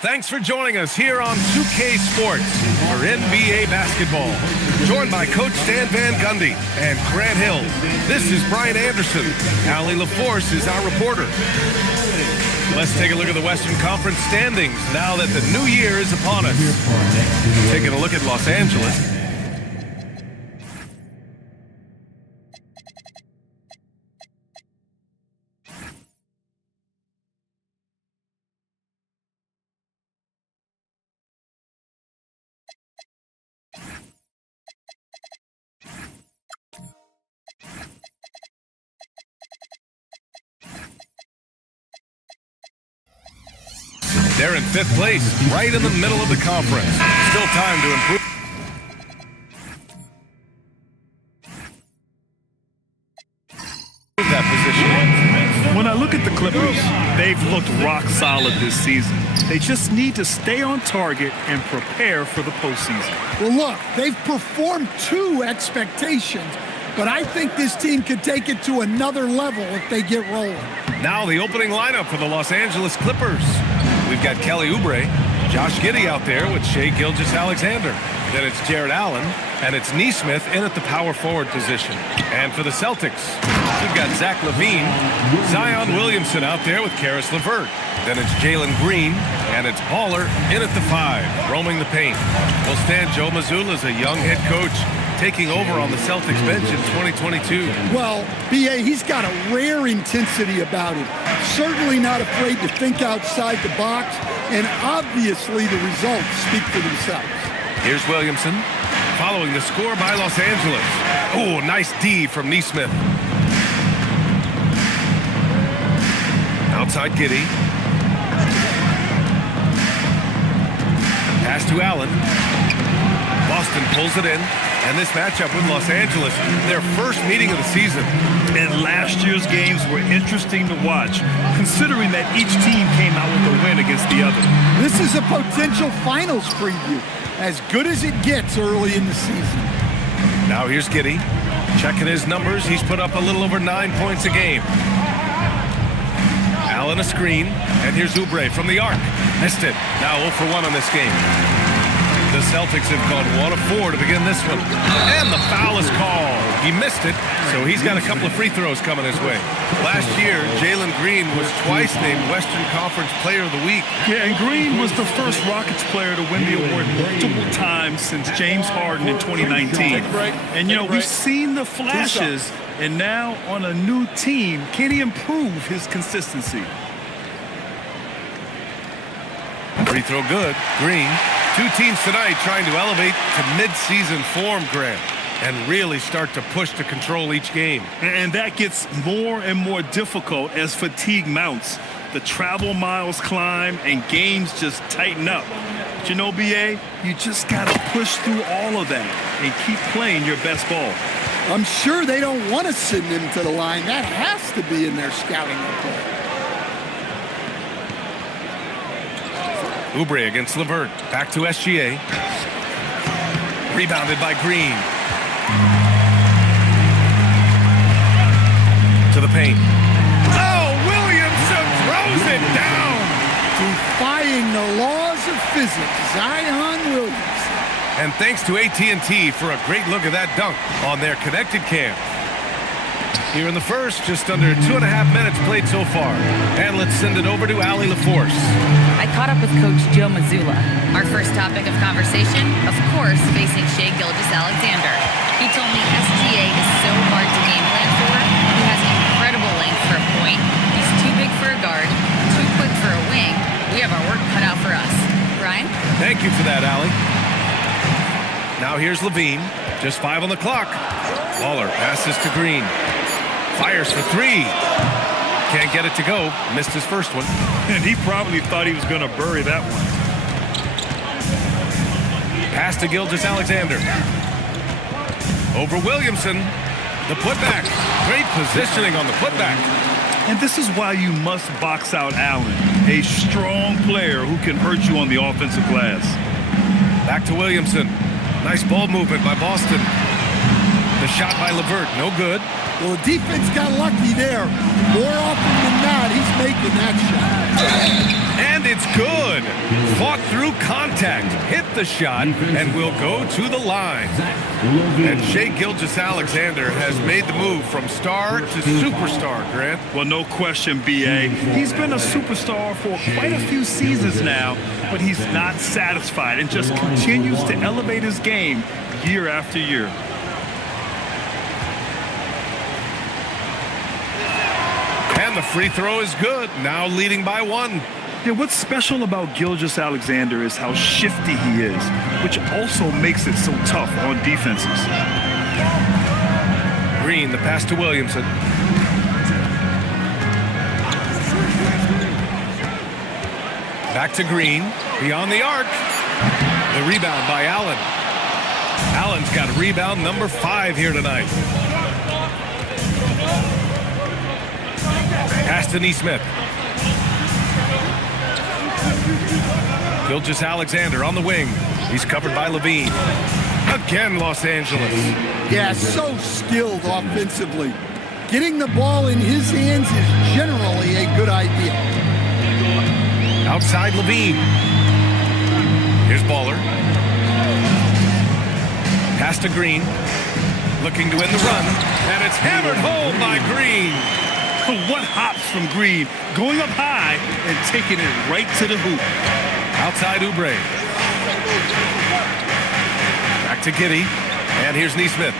Thanks for joining us here on 2K Sports for NBA basketball. Joined by Coach Stan Van Gundy and Grant Hill. This is Brian Anderson. Allie LaForce is our reporter. Let's take a look at the Western Conference standings now that the new year is upon us. Taking a look at Los Angeles. They're in 5th place, right in the middle of the conference. Still time to improve. That position. When I look at the Clippers, they've looked rock solid this season. They just need to stay on target and prepare for the postseason. Well, look, they've performed to expectations, but I think this team could take it to another level if they get rolling. Now the opening lineup for the Los Angeles Clippers. We've got Kelly Oubre, Josh Giddey out there with Shai Gilgeous-Alexander. Then it's Jared Allen, and it's Nesmith in at the power forward position. And for the Celtics, we've got Zach LaVine, Zion Williamson out there with Karis LeVert. Then it's Jalen Green, and it's Baller in at the 5, roaming the paint. Well, Stan, Joe Mazzulla is a young head coach taking over on the Celtics bench in 2022. Well, B.A., he's got a rare intensity about him. Certainly not afraid to think outside the box, and obviously the results speak for themselves. Here's Williamson, following the score by Los Angeles. Oh, nice D from Nesmith. Outside Giddey. Pass to Allen. Boston pulls it in. And this matchup with Los Angeles, their first meeting of the season. And last year's games were interesting to watch, considering that each team came out with a win against the other. This is a potential finals preview, as good as it gets early in the season. Now here's Giddey. Checking his numbers, he's put up a little over 9 points a game. Allen a screen, and here's Oubre from the arc. Missed it. Now 0 for 1 on this game. The Celtics have gone 1 of 4 to begin this one. And the foul is called. He missed it, so he's got a couple of free throws coming his way. Last year, Jalen Green was twice named Western Conference Player of the Week. Yeah, and Green was the first Rockets player to win the award multiple times since James Harden in 2019. And, you know, we've seen the flashes, and now on a new team, can he improve his consistency? Free throw good. Green. Two teams tonight trying to elevate to mid-season form, Grant, and really start to push to control each game. And that gets more and more difficult as fatigue mounts. The travel miles climb and games just tighten up. But you know, B.A., you just got to push through all of that and keep playing your best ball. I'm sure they don't want to send him to the line. That has to be in their scouting report. Oubre against LeVert. Back to SGA. Rebounded by Green. To the paint. Oh, Williamson throws it down. Defying the laws of physics, Zion Williamson. And thanks to AT&T for a great look at that dunk on their connected cam. Here in the first, just under 2.5 minutes played so far. And let's send it over to Allie LaForce. I caught up with Coach Joe Mazzulla. Our first topic of conversation, of course, facing Shai Gilgeous-Alexander. He told me SGA is so hard to game plan for. He has incredible length for a point. He's too big for a guard, too quick for a wing. We have our work cut out for us. Ryan? Thank you for that, Allie. Now here's LaVine. Just 5 on the clock. Baller passes to Green. Fires for 3. Can't get it to go. Missed his first one. And he probably thought he was going to bury that one. Pass to Gilgeous-Alexander. Over Williamson. The putback. Great positioning on the putback. And this is why you must box out Allen, a strong player who can hurt you on the offensive glass. Back to Williamson. Nice ball movement by Boston. The shot by LeVert, no good. Well, the defense got lucky there. More often than not, he's making that shot. And it's good. Fought through contact, hit the shot, and will go to the line. And Shai Gilgeous-Alexander has made the move from star to superstar, Grant. Well, no question, B.A. He's been a superstar for quite a few seasons now, but he's not satisfied and just continues to elevate his game year after year. And the free throw is good, now leading by 1. Yeah, what's special about Gilgeous-Alexander is how shifty he is, which also makes it so tough on defenses. Green, the pass to Williamson. Back to Green, beyond the arc. The rebound by Allen. Allen's got rebound number 5 here tonight. Pass to Neesmith. Gilgeous-Alexander on the wing. He's covered by Levine. Again, Los Angeles. Yeah, so skilled offensively. Getting the ball in his hands is generally a good idea. Outside Levine. Here's Baller. Pass to Green. Looking to win the run. And it's hammered home by Green. What hops from Green, going up high and taking it right to the hoop. Outside Oubre. Back to Giddey. And here's Neesmith.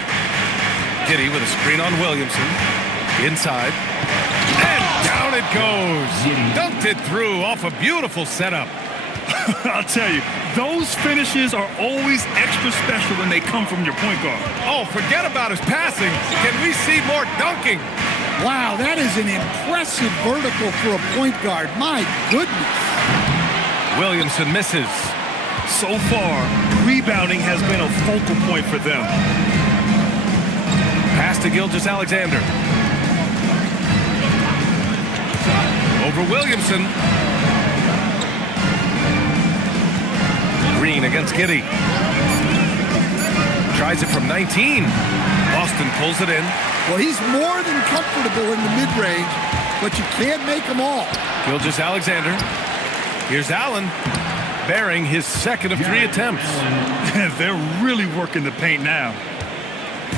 Giddey with a screen on Williamson. Inside. And down it goes. Dunked it through off a beautiful setup. I'll tell you, those finishes are always extra special when they come from your point guard. Oh, forget about his passing. Can we see more dunking? Wow, that is an impressive vertical for a point guard. My goodness. Williamson misses. So far, rebounding has been a focal point for them. Pass to Gilgeous-Alexander. Over Williamson. Green against Giddey. Tries it from 19. Boston pulls it in. Well, he's more than comfortable in the mid-range, but you can't make them all. Gilgeous-Alexander. Here's Allen, bearing his second of 3 attempts. They're really working the paint now.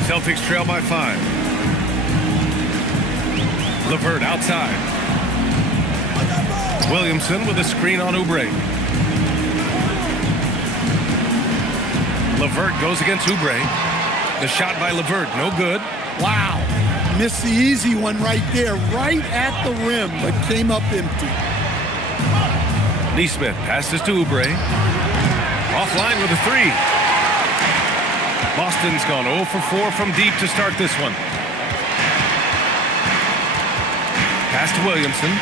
Celtics trail by 5. LeVert outside. Williamson with a screen on Oubre. LeVert goes against Oubre. The shot by LeVert, no good. Wow. Missed the easy one right there, right at the rim, but came up empty. Neesmith passes to Oubre. Offline with a 3. Boston's gone 0 for 4 from deep to start this one. Pass to Williamson.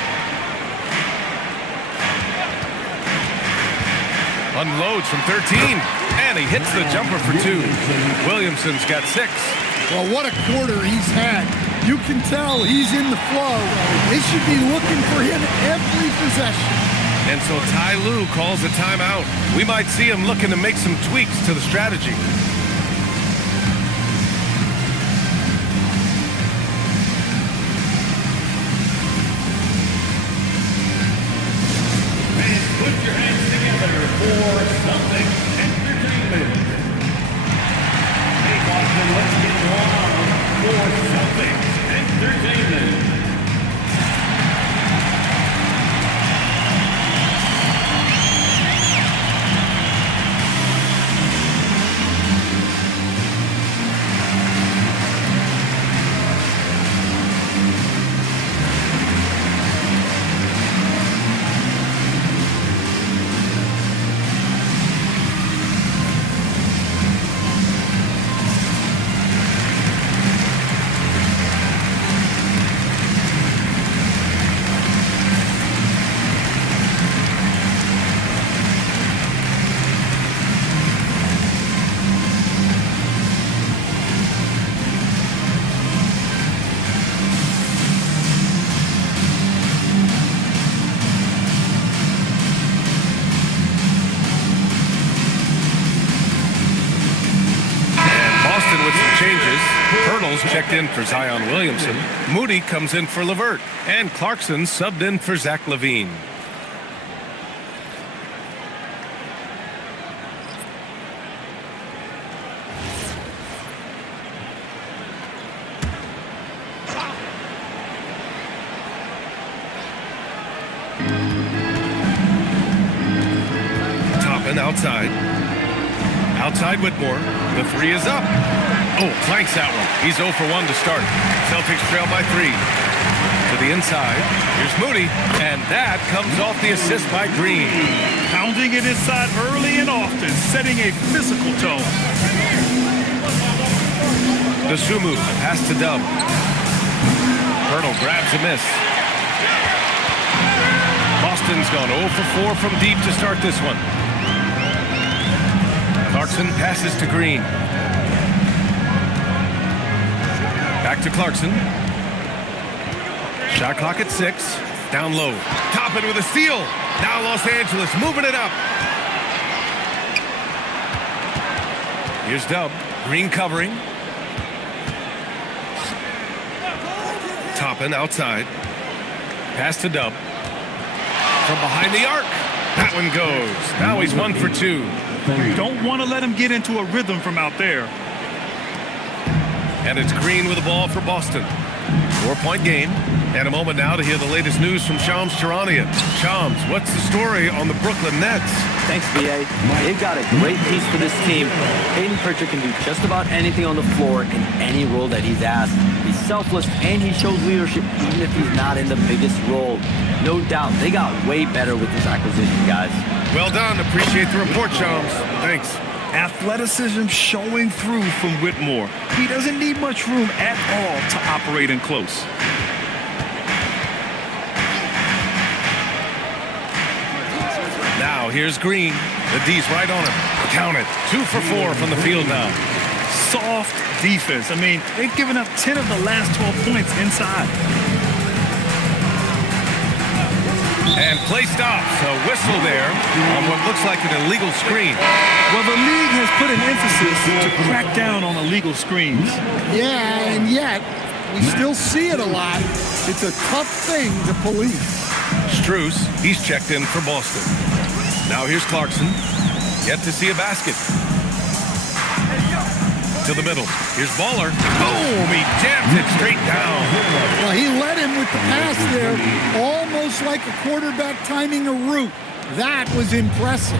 Unloads from 13. And he hits the jumper for 2. Williamson's got 6. Well, what a quarter he's had. You can tell he's in the flow. They should be looking for him every possession. And so Ty Lue calls a timeout. We might see him looking to make some tweaks to the strategy. Put your hands together for something entertainment. Hey, Boston, let's get on for something entertainment. Checked in for Zion Williamson. Moody comes in for LeVert. And Clarkson subbed in for Zach LaVine. Toppin outside. Outside Whitmore. The three is up. Oh, clanks that one. He's 0 for 1 to start. Celtics trail by 3. To the inside. Here's Moody. And that comes off the assist by Green. Pounding it inside early and often, setting a physical tone. DeSumo pass to Dub. Colonel grabs a miss. Boston's gone 0 for 4 from deep to start this one. Clarkson passes to Green. Back to Clarkson. Shot clock at 6. Down low. Toppin with a steal. Now Los Angeles moving it up. Here's Dub. Green covering. Toppin outside. Pass to Dub. From behind the arc. That one goes. Now he's 1 for 2. Don't want to let him get into a rhythm from out there. And it's Green with the ball for Boston. 4-point game. And a moment now to hear the latest news from Shams Charania. Shams, what's the story on the Brooklyn Nets? Thanks, B.A. They've got a great piece for this team. Peyton Pritchard can do just about anything on the floor in any role that he's asked. He's selfless and he shows leadership even if he's not in the biggest role. No doubt, they got way better with this acquisition, guys. Well done. Appreciate the report, Shams. Thanks. Athleticism showing through from Whitmore. He doesn't need much room at all to operate in close. Now here's Green. The D's right on him. Count it. 2 for 4 from the field now. Soft defense. I mean, they've given up 10 of the last 12 points inside. And play stops. A whistle there on what looks like an illegal screen. Well, the league has put an emphasis to crack down on illegal screens. Yeah, and yet we still see it a lot. It's a tough thing to police. Strus, he's checked in for Boston. Now here's Clarkson. Yet to see a basket. To the middle. Here's Baller. Boom! He jams it straight down. Well, he led him with the pass there, almost like a quarterback timing a route. That was impressive.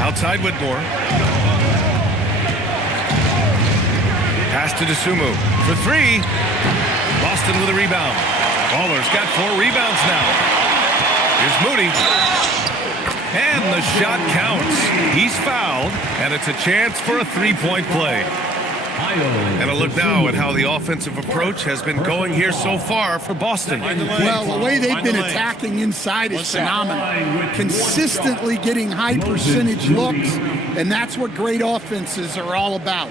Outside Whitmore. Pass to DeSumo for 3. Boston with a rebound. Baller's got 4 rebounds now. Here's Moody. And the shot counts. He's fouled, and it's a chance for a 3-point play. And a look now at how the offensive approach has been going here so far for Boston. Well, the way they've been attacking inside is phenomenal. Consistently getting high percentage looks, and that's what great offenses are all about.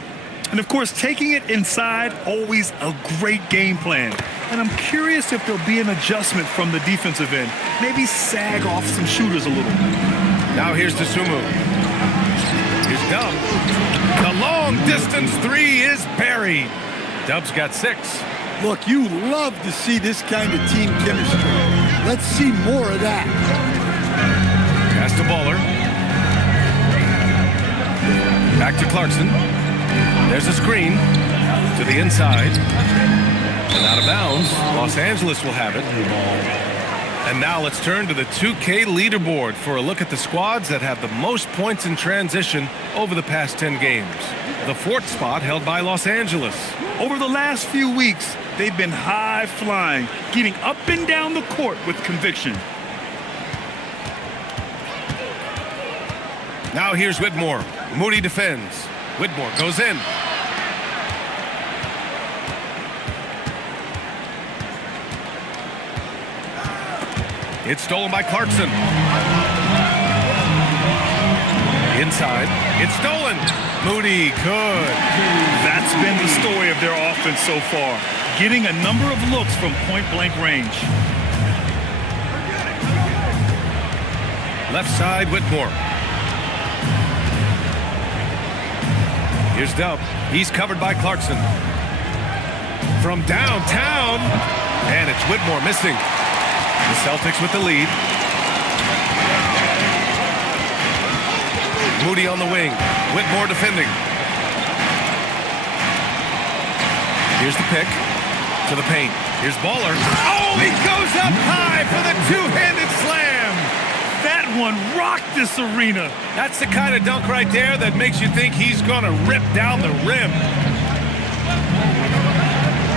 And of course, taking it inside, always a great game plan. And I'm curious if there'll be an adjustment from the defensive end. Maybe sag off some shooters a little. Now here's DeSumo. Here's Dub. The long distance 3 is buried. Dub's got 6. Look, you love to see this kind of team chemistry. Let's see more of that. Pass to Baller. Back to Clarkson. There's a screen to the inside. And out of bounds. Los Angeles will have it. And now let's turn to the 2K leaderboard for a look at the squads that have the most points in transition over the past 10 games. The 4th spot held by Los Angeles. Over the last few weeks, they've been high flying, getting up and down the court with conviction. Now here's Whitmore. Moody defends. Whitmore goes in. It's stolen by Clarkson. Inside. It's stolen. Moody, good. That's been the story of their offense so far. Getting a number of looks from point-blank range. Left side, Whitmore. Here's Dub. He's covered by Clarkson. From downtown. And it's Whitmore missing. The Celtics with the lead. Moody on the wing. Whitmore defending. Here's the pick. To the paint. Here's Baller. Oh, he goes up high for the two-handed slam. one rocked this arena. That's the kind of dunk right there that makes you think he's going to rip down the rim.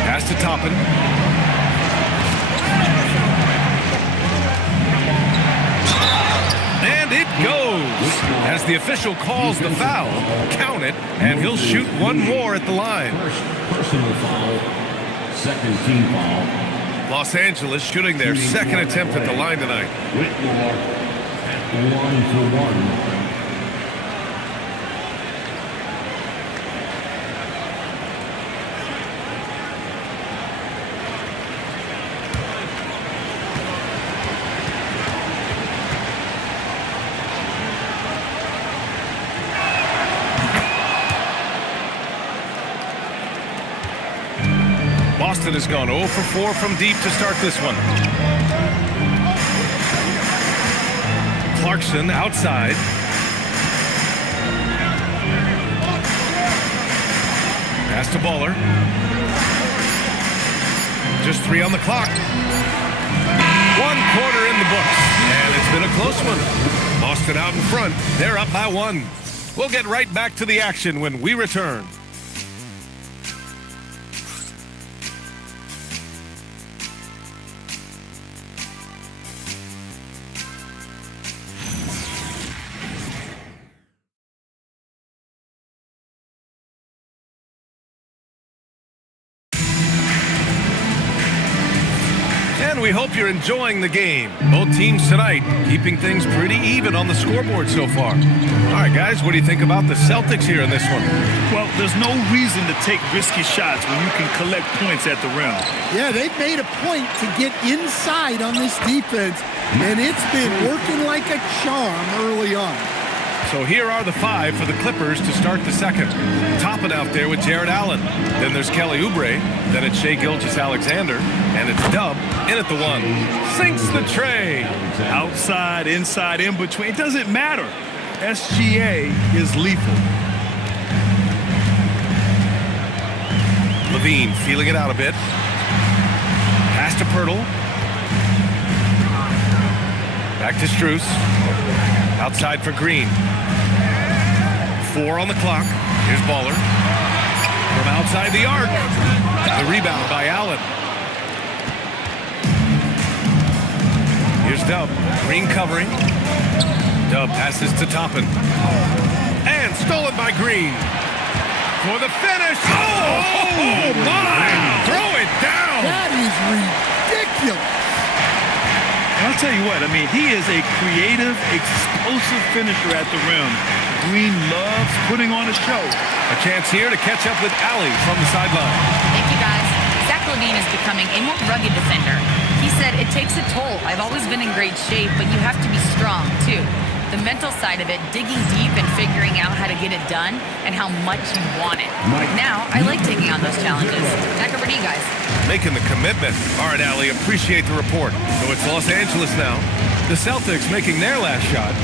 Pass to Toppin. And it goes. As the official calls the foul, count it, and he'll shoot one more at the line. First personal foul, second team foul. Los Angeles shooting their second attempt at the line tonight. Whitmore at the line for one. Boston has gone 0 for 4 from deep to start this one. Clarkson outside. Pass to Baller. Just 3 on the clock. 1 quarter in the books. And it's been a close one. Boston out in front. They're up by 1. We'll get right back to the action when we return. We hope you're enjoying the game. Both teams tonight keeping things pretty even on the scoreboard so far. All right, guys, what do you think about the Celtics here in this one? Well, there's no reason to take risky shots when you can collect points at the rim. Yeah, they've made a point to get inside on this defense, and it's been working like a charm early on. So here are the 5 for the Clippers to start the second. Toppin out there with Jared Allen. Then there's Kelly Oubre. Then it's Shai Gilgeous-Alexander. And it's Dub in at the 1. Sinks the tray. Outside, inside, in between. It doesn't matter. SGA is lethal. Levine feeling it out a bit. Pass to Pirtle. Back to Strus. Outside for Green. 4 on the clock. Here's Baller. From outside the arc. The rebound by Allen. Here's Dub. Green covering. Dub passes to Toppin. And stolen by Green. For the finish. Oh my! Throw it down! That is ridiculous. And I'll tell you what, I mean, he is a creative, explosive finisher at the rim. Green loves putting on a show. A chance here to catch up with Allie from the sideline. Thank you, guys. Zach LaVine is becoming a more rugged defender. He said, it takes a toll. I've always been in great shape, but you have to be strong, too. The mental side of it, digging deep and figuring out how to get it done and how much you want it. Now, I like taking on those challenges. Back over to you guys. Making the commitment. All right, Allie, appreciate the report. So it's Los Angeles now. The Celtics making their last shot.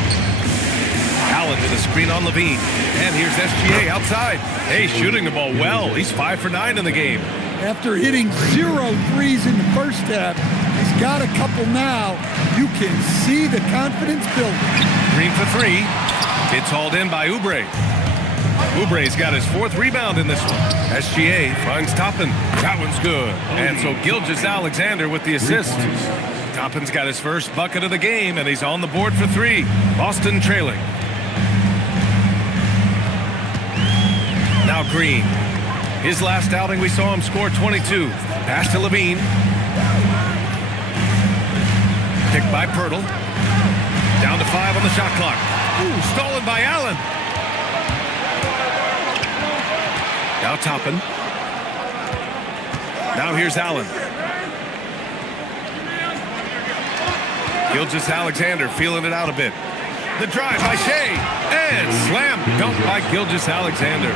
Allen with a screen on Levine. And here's SGA outside. Hey, shooting the ball well. He's 5 for 9 in the game. After hitting 0 threes in the first half, he's got a couple now. You can see the confidence building. Green for 3. It's hauled in by Oubre. Oubre's got his 4th rebound in this one. SGA finds Toppin. That one's good. And so Gilgeous-Alexander with the assist. Toppin's got his first bucket of the game, and he's on the board for 3. Boston trailing. Now Green. His last outing, we saw him score 22. Pass to Levine. Picked by Pirtle. Down to 5 on the shot clock. Ooh, stolen by Allen. Now Toppin. Now here's Allen. Gilgeous-Alexander feeling it out a bit. The drive by Shai. And slam dunk by Gilgeous-Alexander.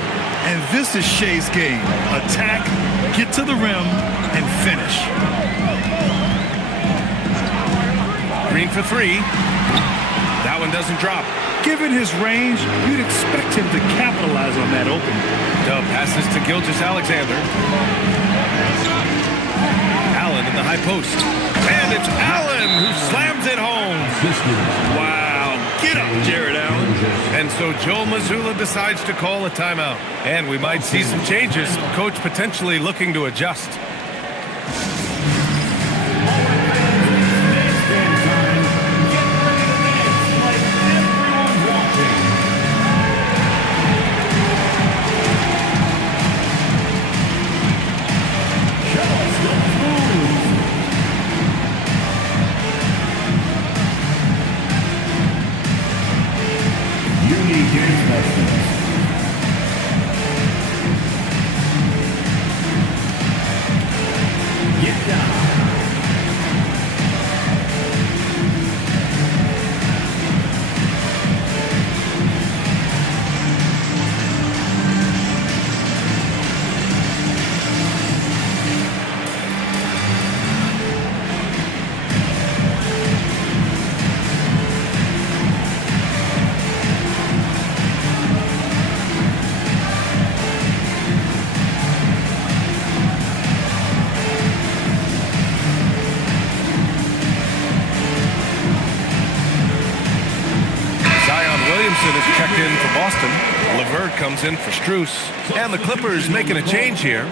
And this is Shai's game. Attack, get to the rim, and finish. Green for 3. That one doesn't drop. Given his range, you'd expect him to capitalize on that opening. Dub passes to Gilgeous-Alexander. Allen in the high post. And it's Allen who slams it home. Wow, And so Joe Mazzulla decides to call a timeout. And we might see some changes. Coach potentially looking to adjust. Is checked in for Boston. LeVert comes in for Strus. And the Clippers making a change here.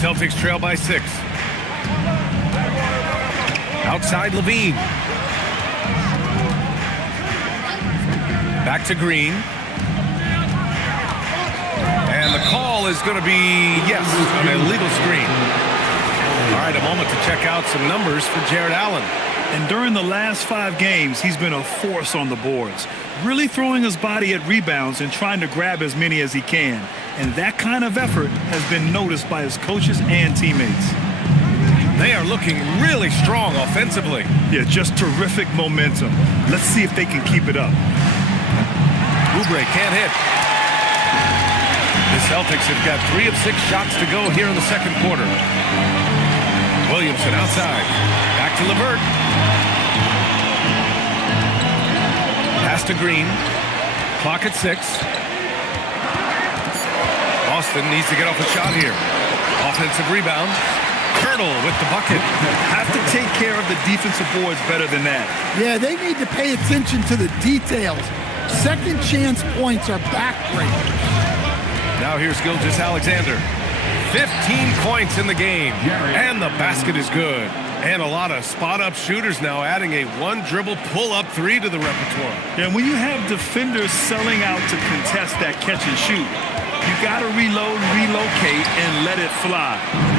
Celtics trail by 6. Outside Levine. Back to Green. And the call is going to be, yes, an illegal screen. All right, a moment to check out some numbers for Jared Allen. And during the last 5 games, he's been a force on the boards, really throwing his body at rebounds and trying to grab as many as he can. And that kind of effort has been noticed by his coaches and teammates. They are looking really strong offensively. Yeah, just terrific momentum. Let's see if they can keep it up. Oubre can't hit. The Celtics have got 3 of 6 shots to go here in the second quarter. Williamson outside. Back to LeVert. Pass to Green. Clock at 6. Boston needs to get off a shot here. Offensive rebound. Turtle with the bucket. Have to take care of the defensive boards better than that. Yeah, they need to pay attention to the details. Second chance points are backbreakers. Now here's Gilgeous-Alexander. 15 points in the game. And the basket is good. And a lot of spot-up shooters now adding a one-dribble pull-up 3 to the repertoire. And when you have defenders selling out to contest that catch and shoot, you got to reload, relocate, and let it fly.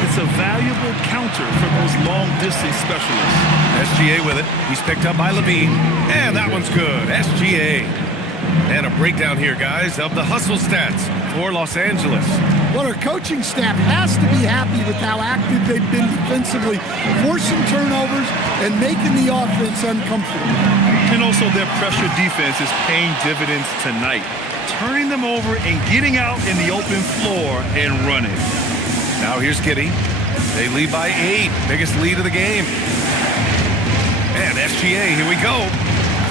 It's a valuable counter for those long-distance specialists. SGA with it. He's picked up by Levine. And that one's good. SGA. And a breakdown here, guys, of the hustle stats for Los Angeles. Well, our coaching staff has to be happy with how active they've been defensively, forcing turnovers and making the offense uncomfortable. And also their pressure defense is paying dividends tonight, turning them over and getting out in the open floor and running. Now here's Giddey. They lead by 8, biggest lead of the game. And SGA, here we go.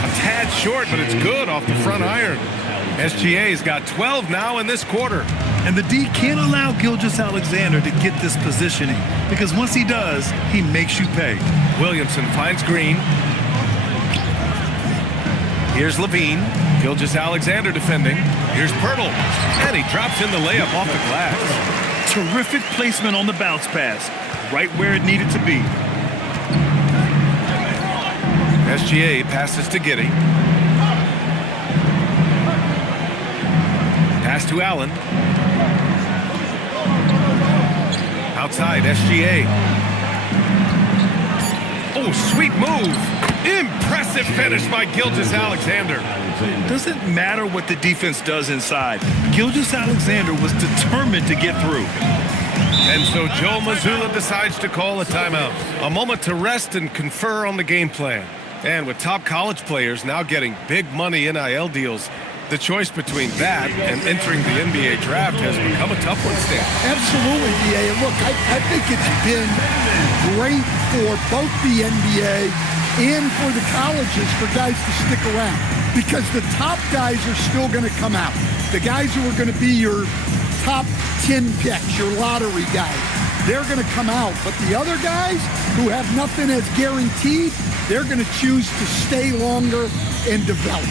A tad short, but it's good off the front iron. SGA's got 12 now in this quarter. And the D can't allow Gilgeous-Alexander to get this positioning, because once he does, he makes you pay. Williamson finds Green. Here's Levine. Gilgeous-Alexander defending. Here's Pirtle. And he drops in the layup off the glass. Terrific placement on the bounce pass, right where it needed to be. SGA passes to Giddey. Pass to Allen. Outside, SGA. Oh, sweet move. Impressive finish by Gilgeous-Alexander. Doesn't matter what the defense does inside. Gilgeous-Alexander was determined to get through. And so Joe Mazzulla decides to call a timeout. A moment to rest and confer on the game plan. And with top college players now getting big money NIL deals, the choice between that and entering the NBA draft has become a tough one, Stan. Absolutely, DA. And look, I think it's been great for both the NBA and for the colleges for guys to stick around, because the top guys are still going to come out. The guys who are going to be your top 10 picks, your lottery guys. They're going to come out. But the other guys who have nothing as guaranteed, they're going to choose to stay longer and develop.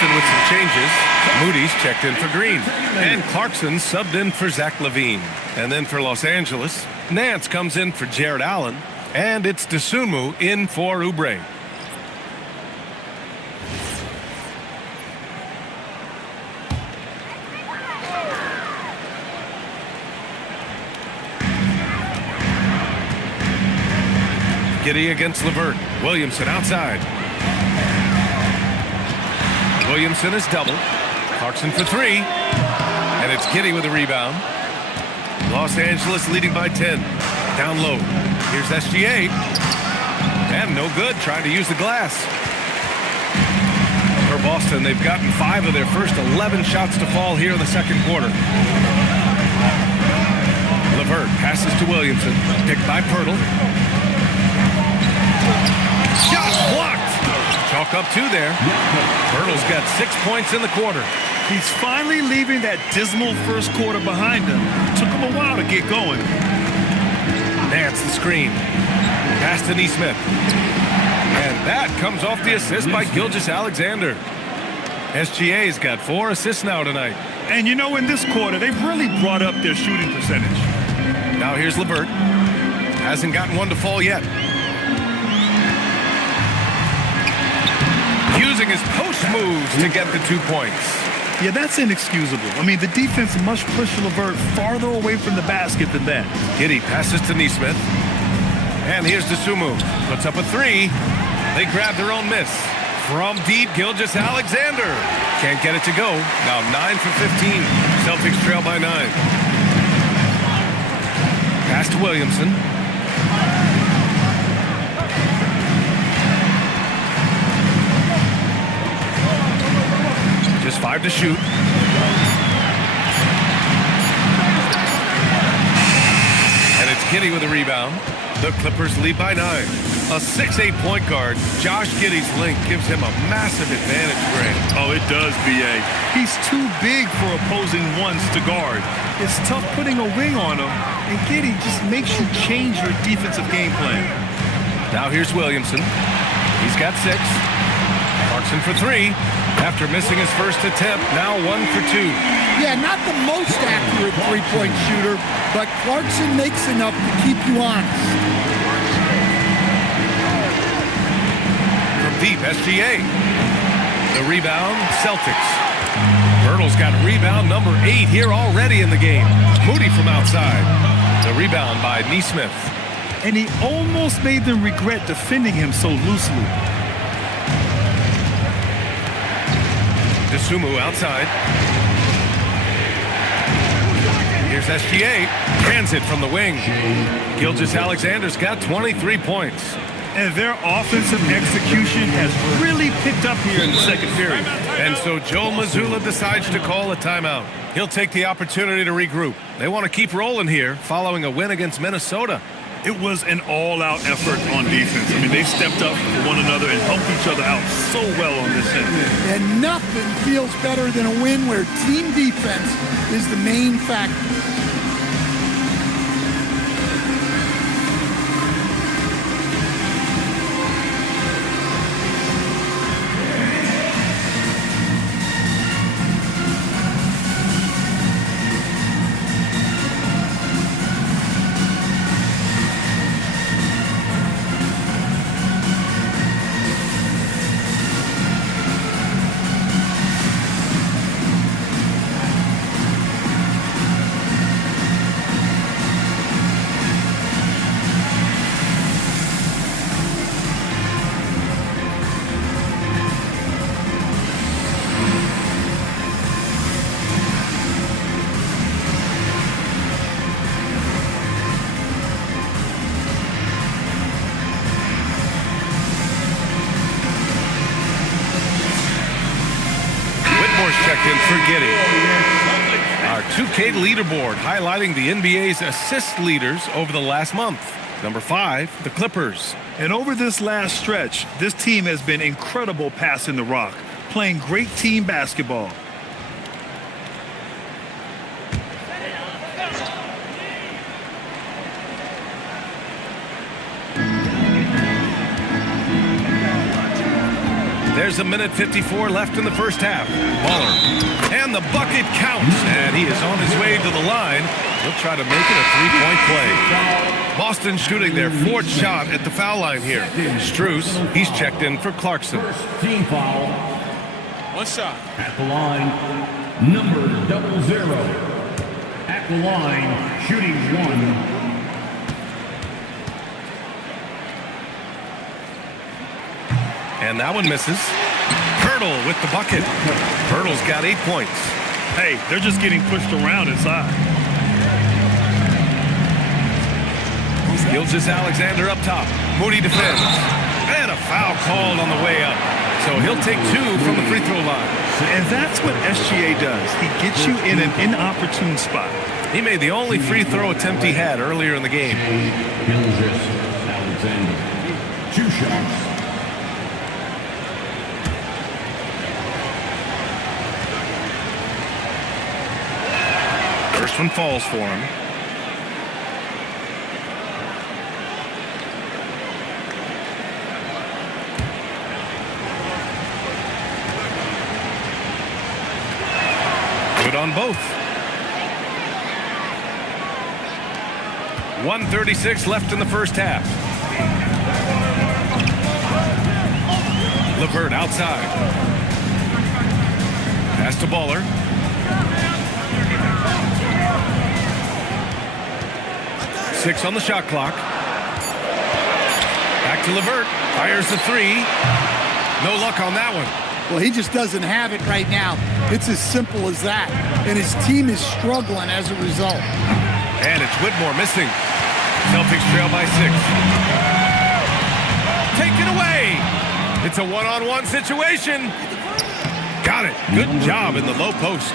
With some changes, Moody's checked in for Green, and Clarkson subbed in for Zach LaVine. And then for Los Angeles, Nance comes in for Jared Allen, and it's Dosunmu in for Oubre. Giddey against LeVert. Williamson outside. Williamson is doubled. Clarkson for three. And it's Giddey with a rebound. Los Angeles leading by 10. Down low. Here's SGA. And no good. Trying to use the glass. For Boston, they've gotten 5 of their first 11 shots to fall here in the second quarter. LeVert passes to Williamson. Picked by Pirtle. Shot blocked. Chalk up 2 there. Pirtle's got 6 points in the quarter. He's finally leaving that dismal first quarter behind him. Took him a while to get going. Nance the screen. Pass to Neesmith. And that comes off the assist by Gilgeous-Alexander. SGA's got 4 assists now tonight. And you know, in this quarter, they've really brought up their shooting percentage. Now here's LeVert. Hasn't gotten one to fall yet. Using his post moves to get the 2 points. Yeah, that's inexcusable. I mean, the defense must push LeVert farther away from the basket than that. Giddey passes to Neesmith. And here's Dosunmu. Puts up a 3. They grab their own miss. From deep, Gilgeous-Alexander. Can't get it to go. Now 9 for 15. Celtics trail by 9. Pass to Williamson. Just 5 to shoot. And it's Giddey with a rebound. The Clippers lead by 9. A 6'8" point guard, Josh Giddey's length gives him a massive advantage, Greg. Oh, it does, B.A. He's too big for opposing ones to guard. It's tough putting a wing on him, and Giddey just makes you change your defensive game plan. Now here's Williamson. He's got 6. Clarkson for 3. After missing his first attempt, now 1 for 2. Yeah, not the most accurate three-point shooter, but Clarkson makes enough to keep you honest. From deep, SGA. The rebound, Celtics. Pirtle's got rebound number 8 here already in the game. Moody from outside. The rebound by Neesmith. And he almost made them regret defending him so loosely. Dosunmu outside. Here's SGA. Transit from the wing. Gilgeous-Alexander's got 23 points. And their offensive execution has really picked up here in the second period. And so Joe Mazzulla decides to call a timeout. He'll take the opportunity to regroup. They want to keep rolling here following a win against Minnesota. It was an all-out effort on defense. I mean, they stepped up for one another and helped each other out so well on this end. And nothing feels better than a win where team defense is the main factor. 2K leaderboard highlighting the NBA's assist leaders over the last month. Number 5, the Clippers. And over this last stretch, this team has been incredible passing the rock, playing great team basketball. There's a minute 54 left in the first half. Baller. And the bucket counts. And he is on his way to the line. He'll try to make it a three-point play. Boston shooting their 4th shot at the foul line here. Strus, he's checked in for Clarkson. Team foul. One shot. At the line, number 00. At the line, shooting 1. And that one misses. Hurdle with the bucket. Hurdle's got 8 points. Hey, they're just getting pushed around inside. Gilgeous-Alexander up top. Moody defends. And a foul called on the way up. So he'll take 2 from the free throw line. And that's what SGA does. He gets you in an inopportune spot. He made the only free throw attempt he had earlier in the game. Gilgeous-Alexander. 2 shots. First one falls for him. Good on both. 1:36 left in the first half. LeVert outside. Pass to Baller. Six on the shot clock. Back to LeVert. Fires the 3. No luck on that one. Well, he just doesn't have it right now. It's as simple as that. And his team is struggling as a result. And it's Whitmore missing. Celtics trail by 6. Take it away. It's a one-on-one situation. Got it. Good job in the low post.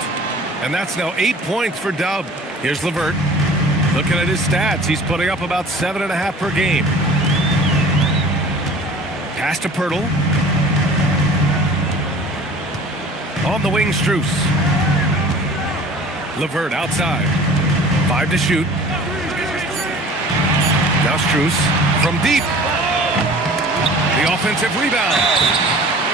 And that's now 8 points for Dub. Here's LeVert. Looking at his stats, he's putting up about 7.5 per game. Pass to Pirtle. On the wing, Strus. LeVert outside. 5 to shoot. Now Strus from deep. The offensive rebound.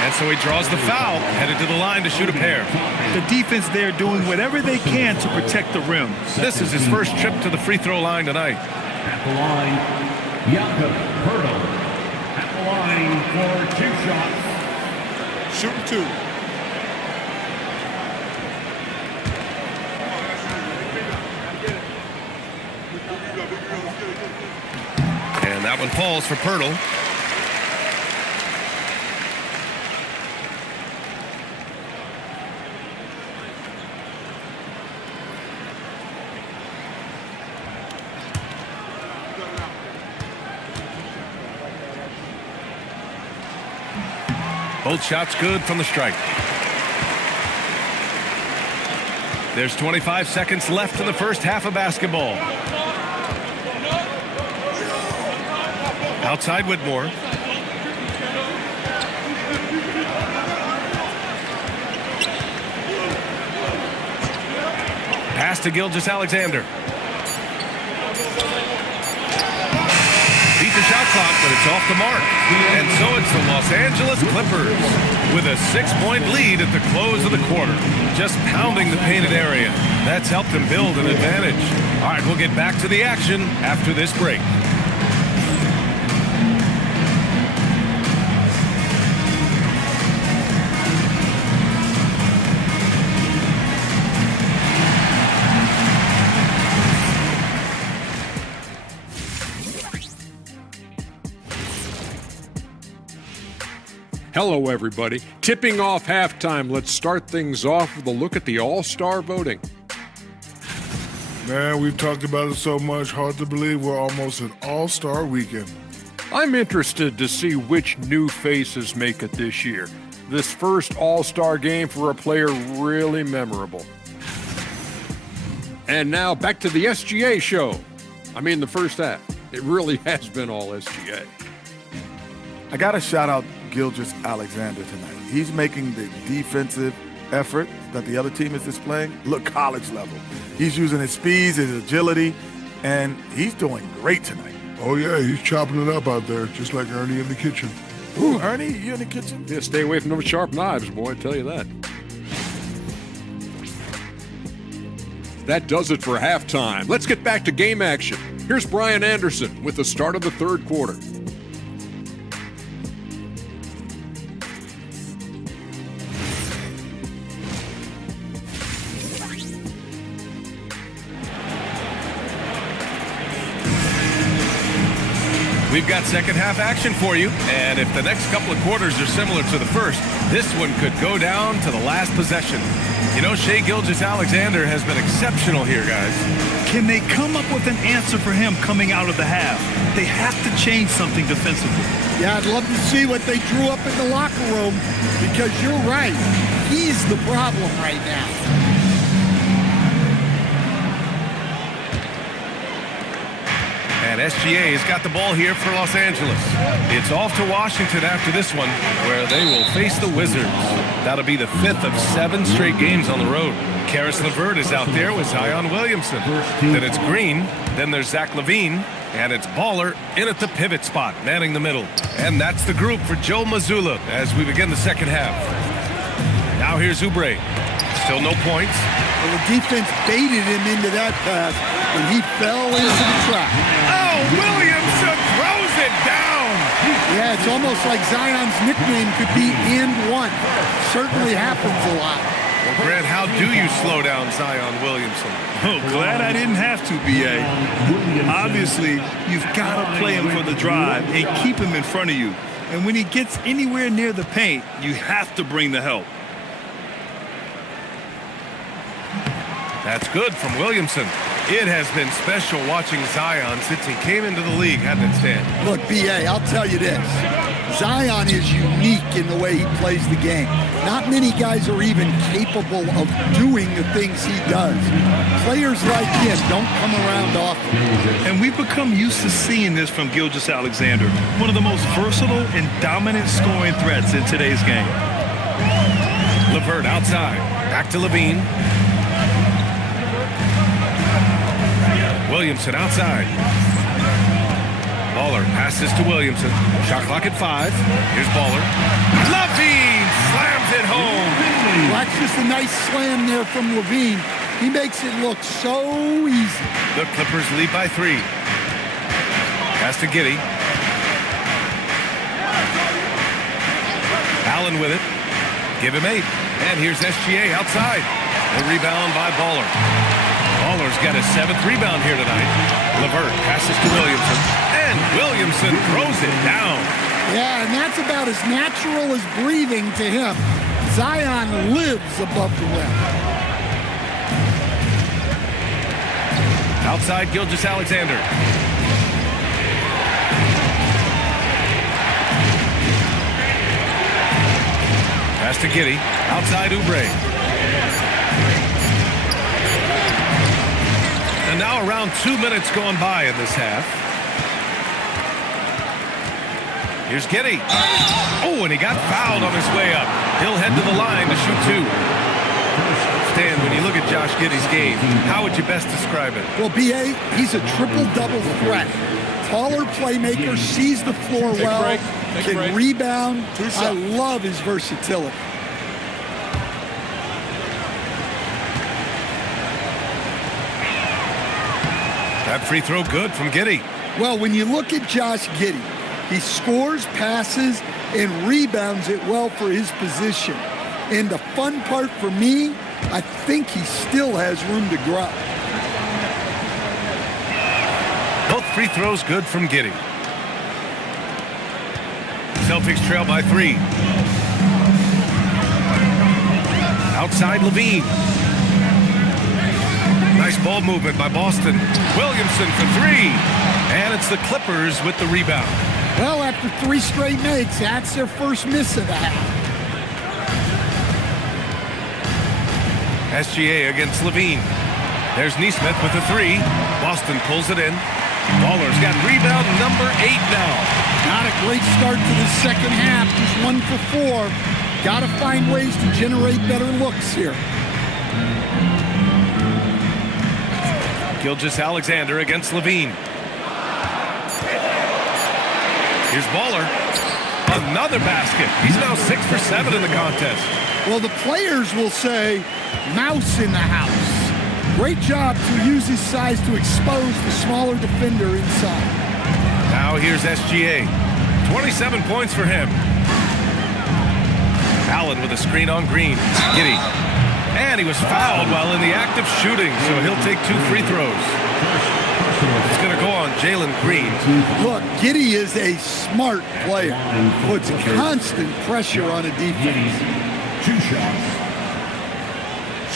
And so he draws the foul, headed to the line to shoot a pair. The defense there doing whatever they can to protect the rim. This is his first trip to the free throw line tonight. At the line, Jakob Hurdle. At the line for 2 shots. Shooting 2. And that one falls for Pirtle. Both shots good from the stripe. There's 25 seconds left in the first half of basketball. Outside Whitmore. Pass to Gilgeous-Alexander. Beat the shot clock, but it's off the mark. And so it's the Los Angeles Clippers with a 6-point lead at the close of the quarter. Just pounding the painted area. That's helped them build an advantage. All right, we'll get back to the action after this break. Hello, everybody. Tipping off halftime. Let's start things off with a look at the All-Star voting. Man, we've talked about it so much, hard to believe we're almost an all-star weekend. I'm interested to see which new faces make it this year. This first All-Star game for a player really memorable. And now back to the SGA show. I mean, the first half. It really has been all SGA. I got to shout out Gilgeous-Alexander tonight. He's making the defensive effort that the other team is displaying look college level. He's using his speed, his agility, and he's doing great tonight. Oh, yeah, he's chopping it up out there, just like Ernie in the kitchen. Ooh, Ernie, you in the kitchen? Yeah, stay away from those sharp knives, boy, I tell you that. That does it for halftime. Let's get back to game action. Here's Brian Anderson with the start of the third quarter. We've got second half action for you, and if the next couple of quarters are similar to the first, this one could go down to the last possession. You know, Shai Gilgeous-Alexander has been exceptional here, guys. Can they come up with an answer for him coming out of the half? They have to change something defensively. Yeah, I'd love to see what they drew up in the locker room, because you're right. He's the problem right now. And SGA has got the ball here for Los Angeles. It's off to Washington after this one, where they will face the Wizards. That'll be the 5th of 7 straight games on the road. Karis LeVert is out there with Zion Williamson. Then it's Green. Then there's Zach LaVine. And it's Baller in at the pivot spot, manning the middle. And that's the group for Joe Mazzulla as we begin the second half. Now here's Oubre. Still no points. Well, the defense baited him into that pass, and he fell into the trap. Oh, Williamson throws it down. Yeah, it's almost like Zion's nickname could be "and one." Certainly happens a lot. Well, Grant, how do you slow down Zion Williamson? Oh, glad I didn't have to, B.A. Obviously, you've got to play him for the drive and keep him in front of you. And when he gets anywhere near the paint, you have to bring the help. That's good from Williamson. It has been special watching Zion since he came into the league, hasn't it, Stan? Look, B.A., I'll tell you this. Zion is unique in the way he plays the game. Not many guys are even capable of doing the things he does. Players like him don't come around often. And we've become used to seeing this from Gilgeous-Alexander, one of the most versatile and dominant scoring threats in today's game. LeVert outside. Back to LaVine. Williamson outside. Baller passes to Williamson. Shot clock at 5. Here's Baller. LaVine slams it home. Well, that's just a nice slam there from LaVine. He makes it look so easy. The Clippers lead by 3. Pass to Giddey. Allen with it. Give him 8. And here's SGA outside. The rebound by Baller. Baller's got his 7th rebound here tonight. LeVert passes to Williamson. And Williamson throws it down. Yeah, and that's about as natural as breathing to him. Zion lives above the rim. Outside Gilgeous-Alexander. Pass to Giddey. Outside Oubre. And now around 2 minutes gone by in this half. Here's Giddey. Oh, and he got fouled on his way up. He'll head to the line to shoot 2. Stan, when you look at Josh Giddey's game, how would you best describe it? Well, B.A., he's a triple-double threat. Taller playmaker, sees the floor well, can rebound. I love his versatility. That free throw good from Giddey. Well, when you look at Josh Giddey, he scores, passes, and rebounds it well for his position. And the fun part for me, I think he still has room to grow. Both free throws good from Giddey. Celtics trail by 3. Outside LaVine. Nice ball movement by Boston. Williamson for 3. And it's the Clippers with the rebound. Well, after 3 straight makes, that's their first miss of the half. SGA against LaVine. There's Neesmith with the three. Boston pulls it in. Baller's got rebound number 8 now. Not a great start to the second half. Just 1 for 4. Got to find ways to generate better looks here. Gilgeous-Alexander against Levine. Here's Baller. Another basket. He's now 6 for 7 in the contest. Well, the players will say, mouse in the house. Great job to use his size to expose the smaller defender inside. Now here's SGA. 27 points for him. Allen with a screen on Green. Giddey. And he was fouled while in the act of shooting, so he'll take 2 free throws. It's going to go on Jalen Green. Look, Giddey is a smart player. Puts constant pressure on a defense. 2 shots.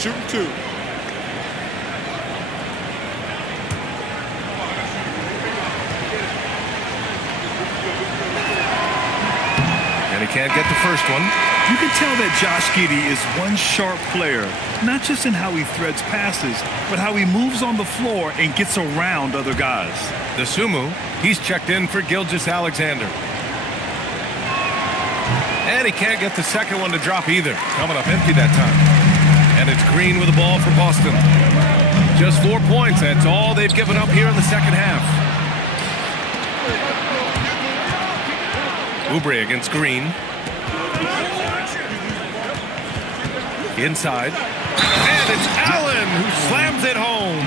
Shoot 2. And he can't get the first one. You can tell that Josh Giddey is one sharp player, not just in how he threads passes, but how he moves on the floor and gets around other guys. The Sumu, he's checked in for Gilgeous-Alexander. And he can't get the second one to drop either. Coming up empty that time. And it's Green with the ball for Boston. Just 4 points. That's all they've given up here in the second half. Oubre against Green. Inside. And it's Allen who slams it home.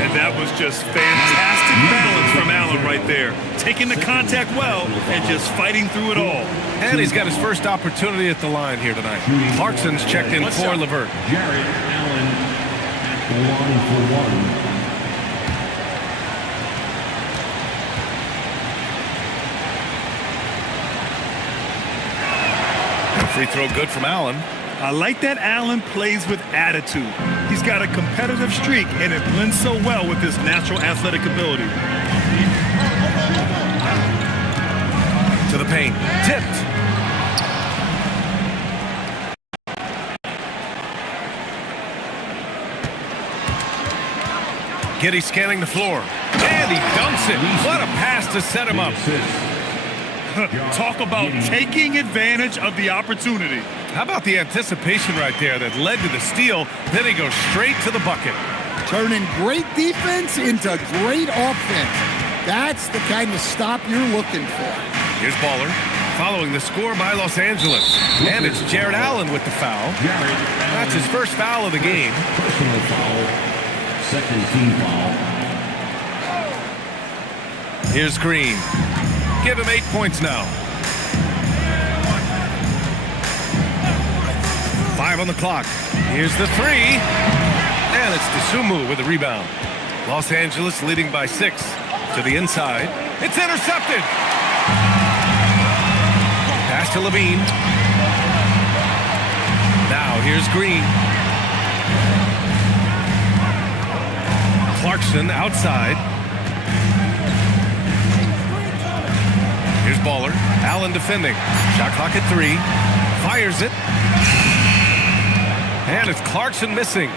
And that was just fantastic balance from Allen right there. Taking the contact well and just fighting through it all. And he's got his first opportunity at the line here tonight. Clarkson's checked in for Levert. Jared Allen at the line for 1. Free throw good from Allen. I like that Allen plays with attitude. He's got a competitive streak, and it blends so well with his natural athletic ability. To the paint. Tipped. Giddey scanning the floor. And he dunks it. What a pass to set him up. Talk about taking advantage of the opportunity. How about the anticipation right there that led to the steal? Then he goes straight to the bucket. Turning great defense into great offense. That's the kind of stop you're looking for. Here's Baller following the score by Los Angeles. And it's Jared Allen with the foul. That's his first foul of the game. Personal foul. Second team foul. Here's Green. Give him 8 points now. 5 on the clock. Here's the three. And it's Dosunmu with the rebound. Los Angeles leading by 6 to the inside. It's intercepted. Pass to Levine. Now here's Green. Clarkson outside. Here's Baller. Allen defending. Shot clock at 3. Fires it. And it's Clarkson missing.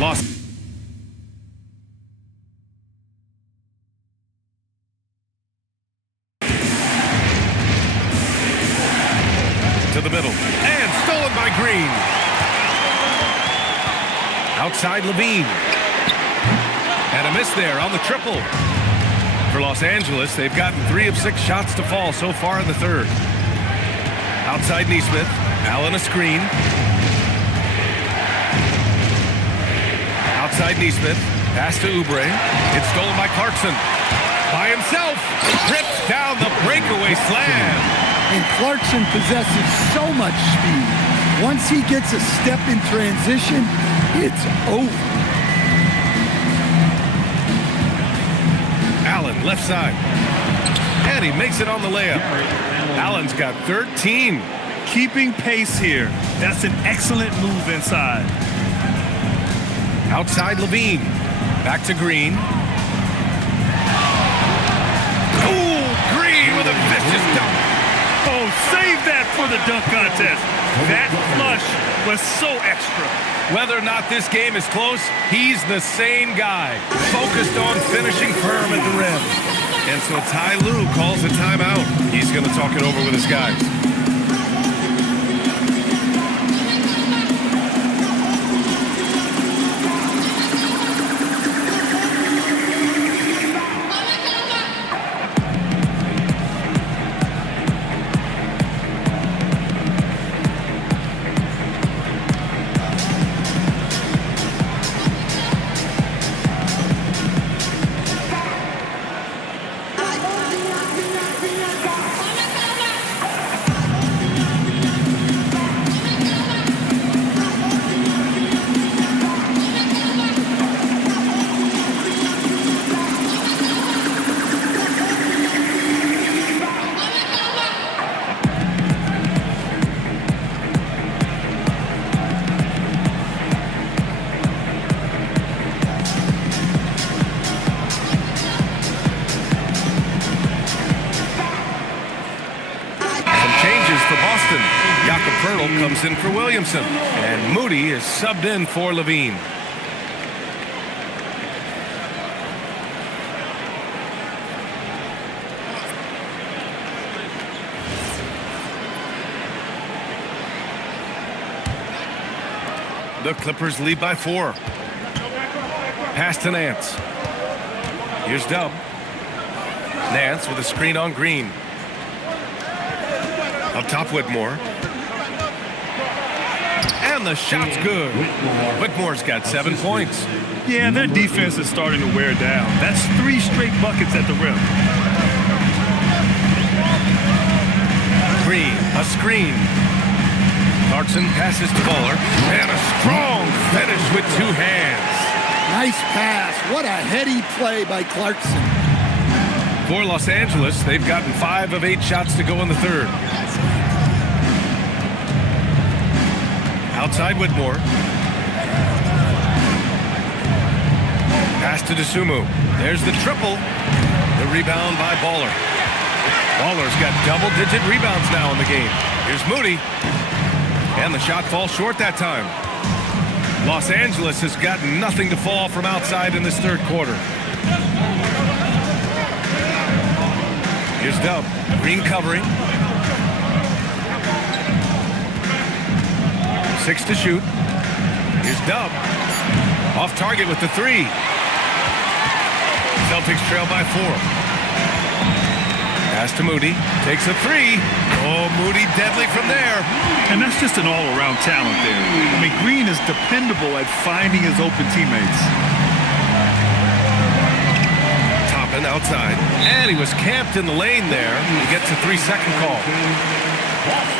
Lost. To the middle. And stolen by Green. Outside Levine. And a miss there on the triple. For Los Angeles, they've gotten 3 of 6 shots to fall so far in the third. Outside Neesmith. Allen a screen. Outside Neesmith. Pass to Oubre. It's stolen by Clarkson. By himself. Rips down the breakaway slam. And Clarkson possesses so much speed. Once he gets a step in transition, it's over. Allen, left side. And he makes it on the layup. Allen's got 13. Keeping pace here. That's an excellent move inside. Outside Levine. Back to Green. Ooh, Green with a vicious dunk. Oh, save that for the dunk contest. That flush was so extra. Whether or not this game is close, he's the same guy, focused on finishing firm at the rim. And so Ty Lue calls a timeout. He's going to talk it over with his guys. Comes in for Williamson, and Moody is subbed in for Levine. The Clippers lead by 4. Pass to Nance. Here's Dub. Nance with a screen on Green. Up top, Whitmore. And the shot's good. Whitmore's got 7 points. Yeah, their defense is starting to wear down. That's 3 straight buckets at the rim. Green, a screen. Clarkson passes to Bowler. And a strong finish with 2 hands. Nice pass. What a heady play by Clarkson. For Los Angeles, they've gotten 5 of 8 shots to go in the third. Outside Whitmore. Pass to DeSumo. There's the triple. The rebound by Baller. Baller's got double-digit rebounds now in the game. Here's Moody. And the shot falls short that time. Los Angeles has got nothing to fall from outside in this third quarter. Here's Dub. Green covering. 6 to shoot. Here's Dub. Off target with the 3. Celtics trail by 4. Pass to Moody. Takes a 3. Oh, Moody deadly from there. And that's just an all-around talent there. I mean, Green is dependable at finding his open teammates. Toppin outside. And he was camped in the lane there. He gets a 3-second call.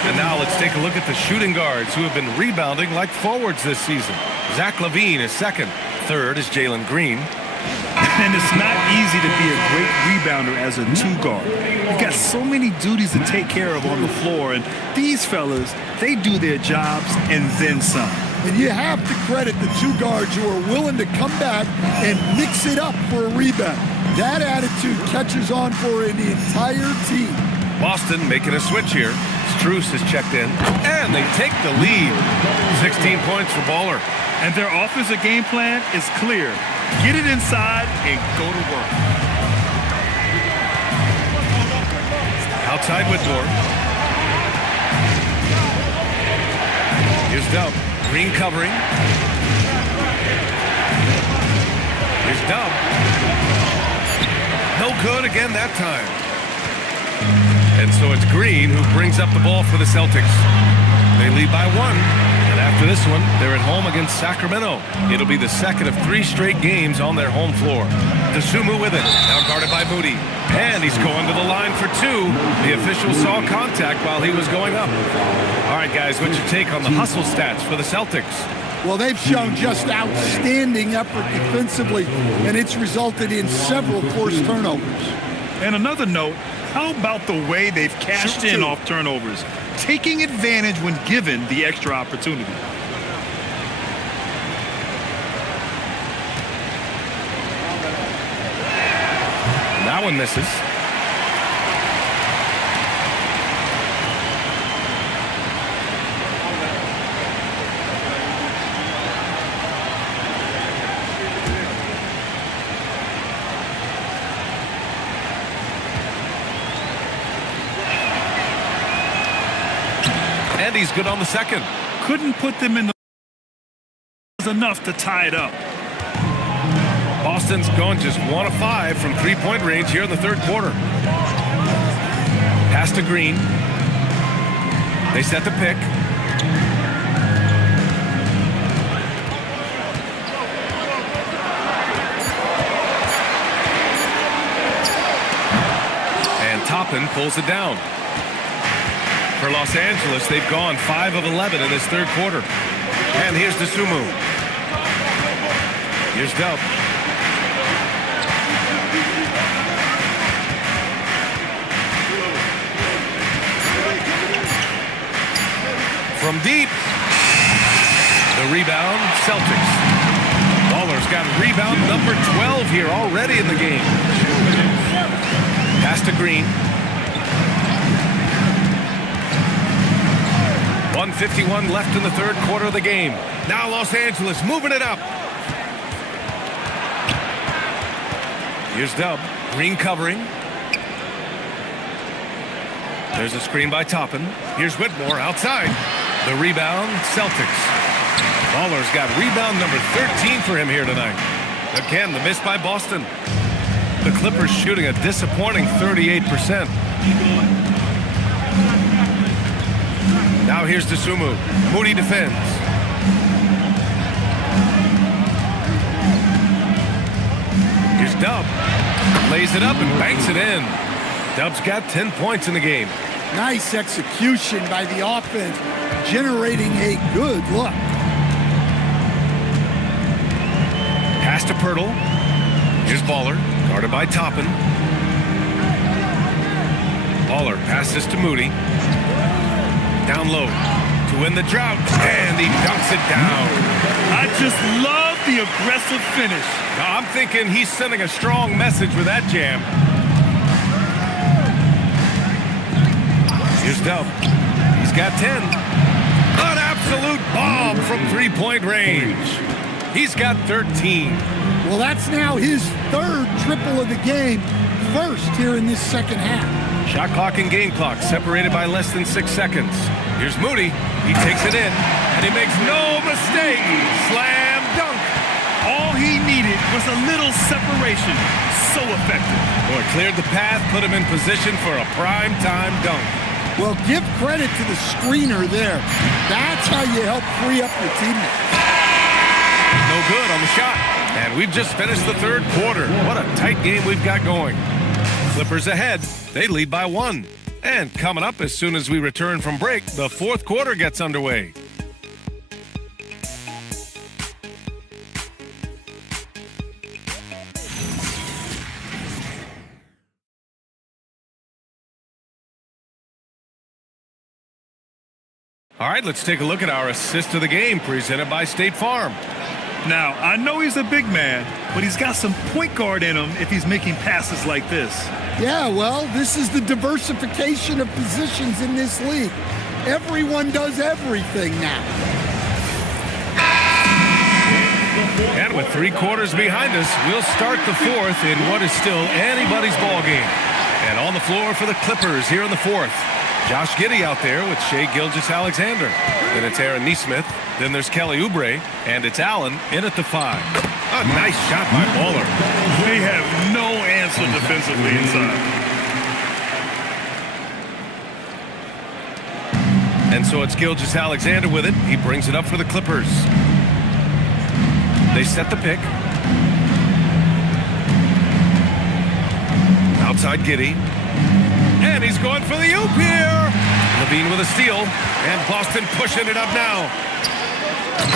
And now let's take a look at the shooting guards who have been rebounding like forwards this season. Zach LaVine is second. Third is Jalen Green. And it's not easy to be a great rebounder as a 2-guard. You've got so many duties to take care of on the floor, and these fellas, they do their jobs and then some. And you have to credit the 2 guards who are willing to come back and mix it up for a rebound. That attitude catches on for the entire team. Boston making a switch here. Strus is checked in, and they take the lead. 16 points for Baller. And their offensive game plan is clear. Get it inside and go to work. Outside Whitmore. Here's Dub. Green covering. Here's Dub. No good again that time. And so it's Green who brings up the ball for the Celtics. They lead by 1. And after this one, they're at home against Sacramento. It'll be the second of 3 straight games on their home floor. DeSumo with it. Now guarded by Moody. And he's going to the line for 2. The official saw contact while he was going up. All right, guys, what's your take on the hustle stats for the Celtics? Well, they've shown just outstanding effort defensively, and it's resulted in several forced turnovers. And another note, how about the way they've cashed in off turnovers, taking advantage when given the extra opportunity? That one misses. And he's good on the second. Couldn't put them in the enough to tie it up. Boston's going just 1 of 5 from three-point range here in the third quarter. Pass to Green. They set the pick. And Toppin pulls it down. For Los Angeles, they've gone 5 of 11 in this third quarter. And here's Dosunmu. Here's Dub. From deep. The rebound, Celtics. Baller's got rebound number 12 here already in the game. Pass to Green. 1:51 left in the third quarter of the game. Now Los Angeles moving it up. Here's Dub. Green covering. There's a screen by Toppin. Here's Whitmore outside. The rebound, Celtics. Baller's got rebound number 13 for him here tonight. Again, the miss by Boston. The Clippers shooting a disappointing 38%. Now here's Dosunmu. Moody defends. Here's Dub. Lays it up and banks it in. Dub's got 10 points in the game. Nice execution by the offense, generating a good look. Pass to Pirtle. Here's Baller, guarded by Toppin. Baller passes to Moody. Down low to win the drought, and he dunks it down. I just love the aggressive finish. Now, I'm thinking he's sending a strong message with that jam. Here's Dub. He's got 10. An absolute bomb from three-point range. He's got 13. Well, that's now his third triple of the game, first here in this second half. Shot clock and game clock separated by less than 6 seconds. Here's Moody. He takes it in, and he makes no mistake. Slam dunk. All he needed was a little separation. So effective. Boy, cleared the path, put him in position for a prime-time dunk. Well, give credit to the screener there. That's how you help free up your teammates. No good on the shot. And we've just finished the third quarter. What a tight game we've got going. Clippers ahead. They lead by 1. And coming up as soon as we return from break, the fourth quarter gets underway. All right, let's take a look at our assist of the game presented by State Farm. Now, I know he's a big man, but he's got some point guard in him if he's making passes like this. Yeah, well, this is the diversification of positions in this league. Everyone does everything now. And with 3 quarters behind us, we'll start the fourth in what is still anybody's ball game. And on the floor for the Clippers here in the fourth. Josh Giddey out there with Shai Gilgeous-Alexander. Then it's Aaron Nesmith. Then there's Kelly Oubre. And it's Allen in at the 5. A nice shot by Baller. They have no answer defensively inside. And so it's Gilgeous-Alexander with it. He brings it up for the Clippers. They set the pick. Outside Giddey. And he's going for the oop here. Levine with a steal. And Boston pushing it up now.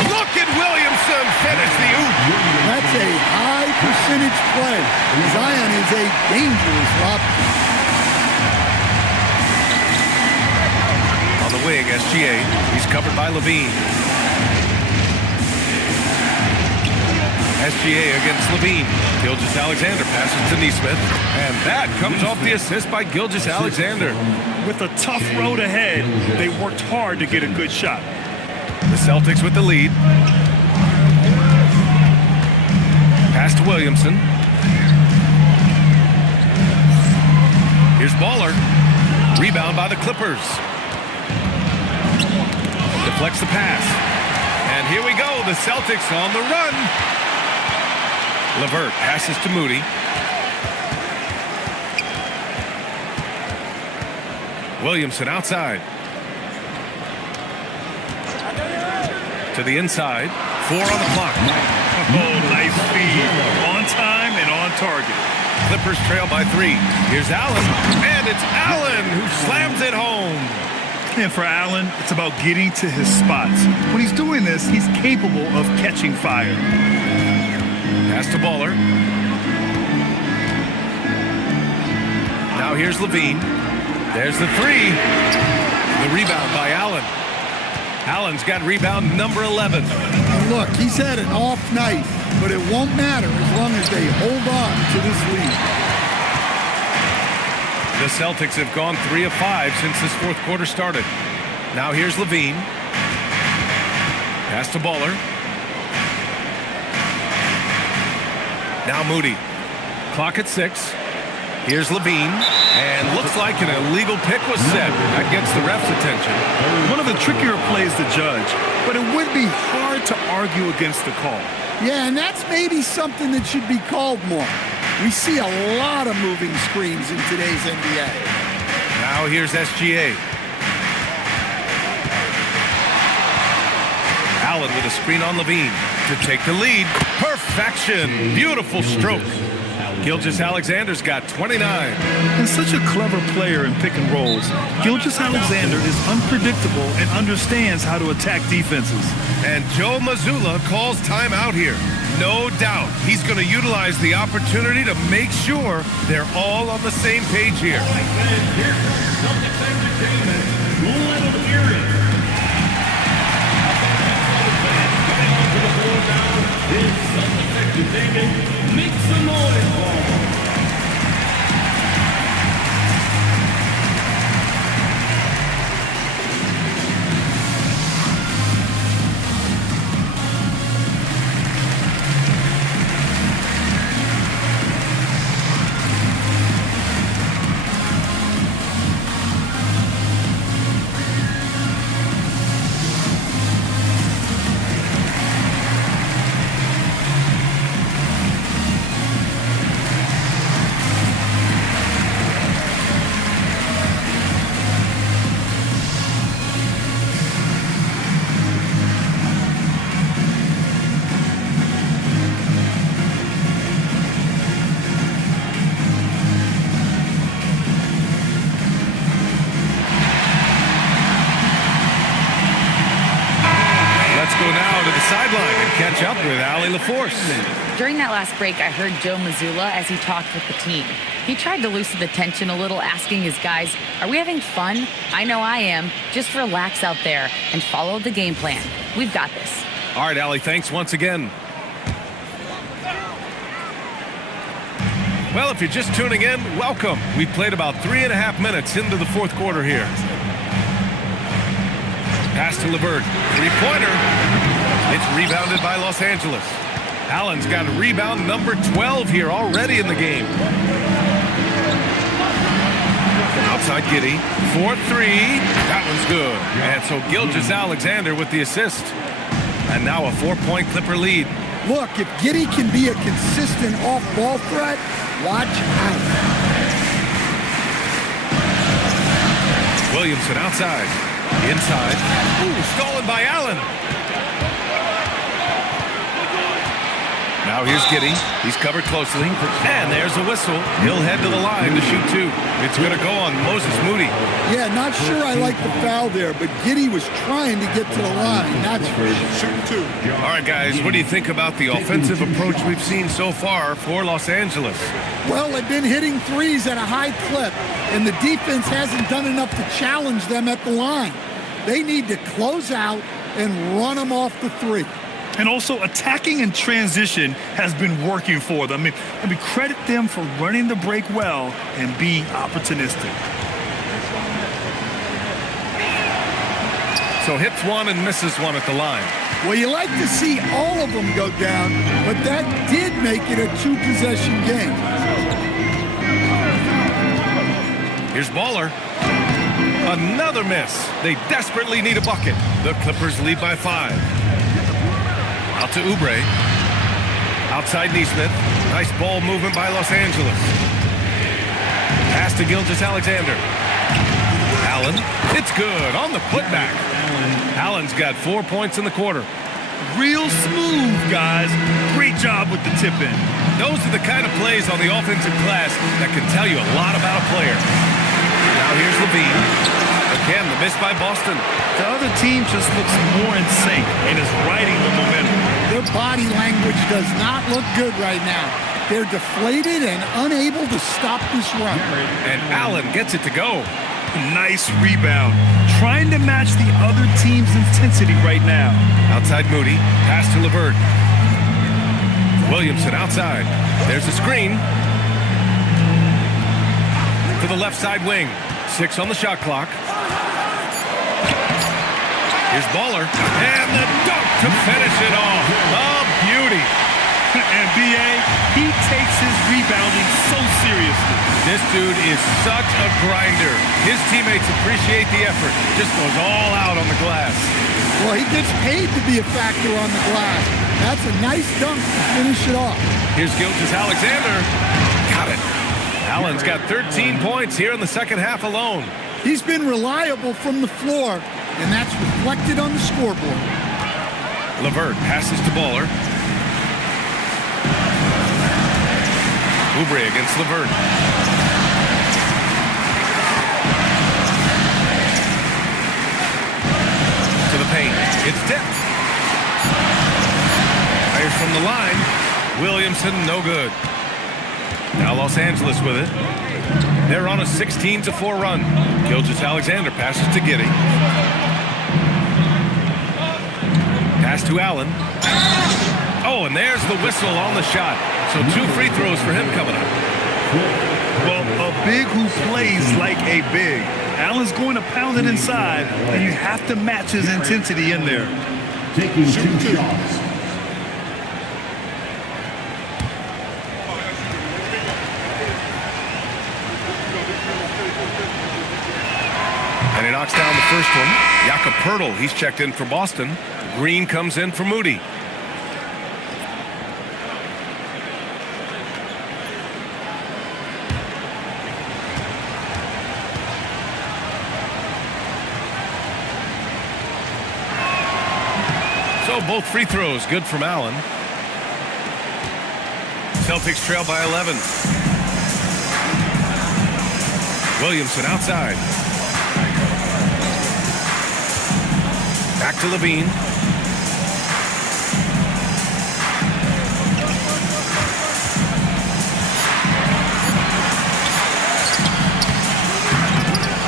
Look at Williamson finish the oop. That's a high percentage play. Zion is a dangerous lobster. On the wing, SGA. He's covered by Levine. SGA against Levine. Gilgeous-Alexander passes to Nesmith. And that comes off the assist by Gilgeous-Alexander. With a tough road ahead, they worked hard to get a good shot. The Celtics with the lead. Pass to Williamson. Here's Baller. Rebound by the Clippers. Deflects the pass. And here we go. The Celtics on the run. LeVert passes to Moody. Williamson outside. To the inside. 4 on the clock. Oh, nice feed. On time and on target. Clippers trail by 3. Here's Allen. And it's Allen who slams it home. And for Allen, it's about getting to his spots. When he's doing this, he's capable of catching fire. Pass to Baller. Now here's Levine. There's the 3. The rebound by Allen. Allen's got rebound number 11. And look, he's had an off night, but it won't matter as long as they hold on to this lead. The Celtics have gone 3 of 5 since this fourth quarter started. Now here's Levine. Pass to Baller. Now Moody. Clock at 6. Here's Levine. And looks like an illegal pick was set. That gets the ref's attention. One of the trickier plays to judge, but it would be hard to argue against the call. Yeah, and that's maybe something that should be called more. We see a lot of moving screens in today's NBA. Now here's SGA. Allen with a screen on Levine to take the lead. Perfection. Beautiful stroke. Gilgeous-Alexander's got 29. And such a clever player in pick and rolls, Gilgeous-Alexander is unpredictable and understands how to attack defenses. And Joe Mazzulla calls timeout here. No doubt he's going to utilize the opportunity to make sure they're all on the same page here. Make some noise. Sideline and catch up with Allie LaForce. During that last break, I heard Joe Mazzulla as he talked with the team. He tried to loosen the tension a little, asking his guys, are we having fun? I know I am. Just relax out there and follow the game plan. We've got this. All right, Allie, thanks once again. Well, if you're just tuning in, welcome. We've played about 3.5 minutes into the fourth quarter here. Pass to LeVert. Three-pointer. It's rebounded by Los Angeles. Allen's got rebound number 12 here already in the game. Outside Giddey. 4-3. That one's good. And so Gilgeous-Alexander with the assist. And now a 4-point Clipper lead. Look, if Giddey can be a consistent off-ball threat, watch out. Williamson outside. Inside. Ooh, stolen by Allen. Now here's Giddey. He's covered closely. And there's a whistle. He'll head to the line to shoot 2. It's going to go on Moses Moody. Yeah, not sure I like the foul there, but Giddey was trying to get to the line. That's for Shooting 2. All right, guys, what do you think about the offensive approach we've seen so far for Los Angeles? Well, they've been hitting threes at a high clip, and the defense hasn't done enough to challenge them at the line. They need to close out and run them off the 3. And also, attacking in transition has been working for them. I mean, credit them for running the break well and being opportunistic. So hits 1 and misses 1 at the line. Well, you like to see all of them go down, but that did make it a 2-possession game. Here's Baller. Another miss. They desperately need a bucket. The Clippers lead by 5. Out to Oubre. Outside Neesmith. Nice ball movement by Los Angeles. Pass to Gilgeous-Alexander. Allen. It's good on the putback. Allen's got 4 points in the quarter. Real smooth, guys. Great job with the tip in. Those are the kind of plays on the offensive glass that can tell you a lot about a player. Now here's Levine. Again, the miss by Boston. The other team just looks more in sync and is riding the momentum. Their body language does not look good right now. They're deflated and unable to stop this run. And Allen gets it to go. Nice rebound. Trying to match the other team's intensity right now. Outside Moody. Pass to LeVert. Williamson outside. There's a screen. To the left side wing. 6 on the shot clock. Here's Baller. And the dunk to finish it off. A beauty. And B.A., he takes his rebounding so seriously. This dude is such a grinder. His teammates appreciate the effort. Just goes all out on the glass. Well, he gets paid to be a factor on the glass. That's a nice dunk to finish it off. Here's Gilgeous-Alexander. Got it. Allen's got 13 points here in the second half alone. He's been reliable from the floor, and that's reflected on the scoreboard. LeVert passes to Baller. Oubre against LeVert. To the paint. It's tipped. Fires from the line. Williamson, no good. Now Los Angeles with it. They're on a 16-4 run. Gilgeous-Alexander passes to Giddey. Pass to Allen. Oh, and there's the whistle on the shot. So 2 free throws for him coming up. Well, a big who plays like a big. Allen's going to pound it inside, and you have to match his intensity in there. Taking 2 shots. And he knocks down the first one. Jakob Poeltl, he's checked in for Boston. Green comes in for Moody. So both free throws good from Allen. Celtics trail by 11. Williamson outside. Back to Levine.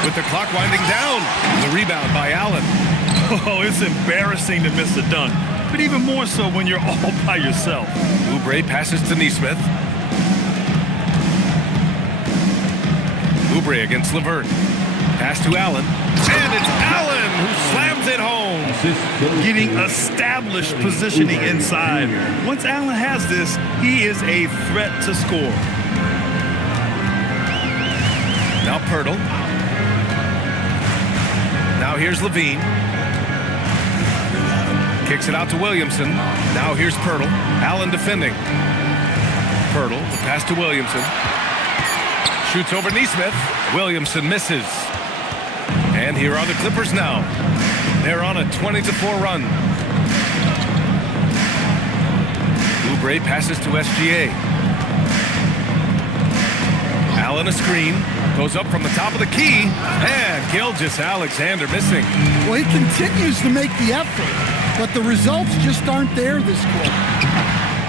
With the clock winding down. The rebound by Allen. Oh, it's embarrassing to miss a dunk, but even more so when you're all by yourself. Oubre passes to Neesmith. Oubre against LeVert. Pass to Allen. And it's Allen who slams it home. Getting established positioning inside. Once Allen has this, he is a threat to score. Now Poeltl. Now here's Levine. Kicks it out to Williamson. Now here's Poeltl. Allen defending. Poeltl, the pass to Williamson. Shoots over Neesmith. Williamson misses. And here are the Clippers now. They're on a 20-4 run. Oubre passes to SGA. Allen a screen. Goes up from the top of the key. And Gilgeous-Alexander missing. Well, he continues to make the effort, but the results just aren't there this quarter.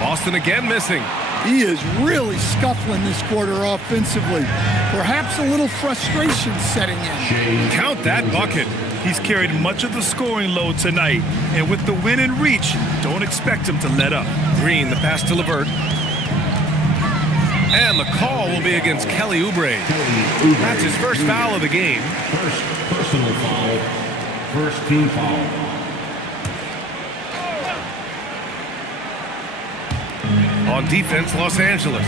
Boston again missing. He is really scuffling this quarter offensively. Perhaps a little frustration setting in. Count that bucket. He's carried much of the scoring load tonight, and with the win in reach, don't expect him to let up. Green, the pass to LeVert. And the call will be against Kelly Oubre. That's his first foul of the game. First personal foul. First team foul. On defense, Los Angeles.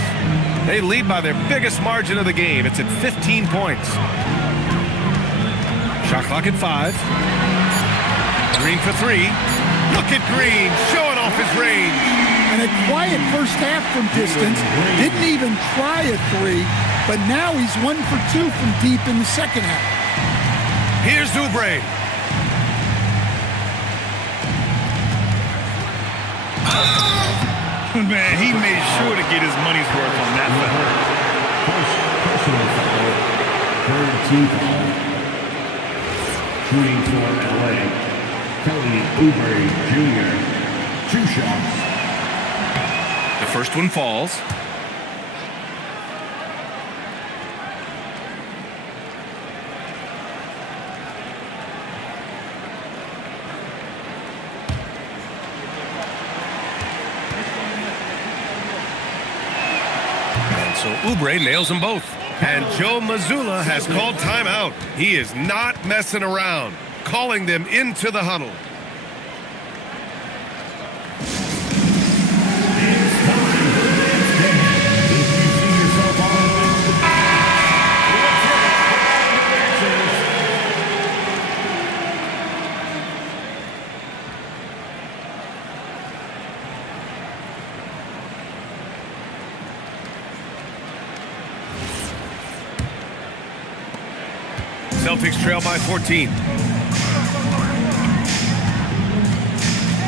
They lead by their biggest margin of the game. It's at 15 points. Shot clock at 5. Green for 3. Look at Green showing off his range. And a quiet first half from distance. Didn't even try a 3, but now he's 1 for 2 from deep in the second half. Here's Oubre. Man, he made sure to get his money's worth on that foul. Personal foul. Third team foul. Shooting for LA. Kelly Oubre Jr. 2 shots. The first one falls. So Oubre nails them both. And Joe Mazzulla has called timeout. He is not messing around, calling them into the huddle. Celtics trail by 14.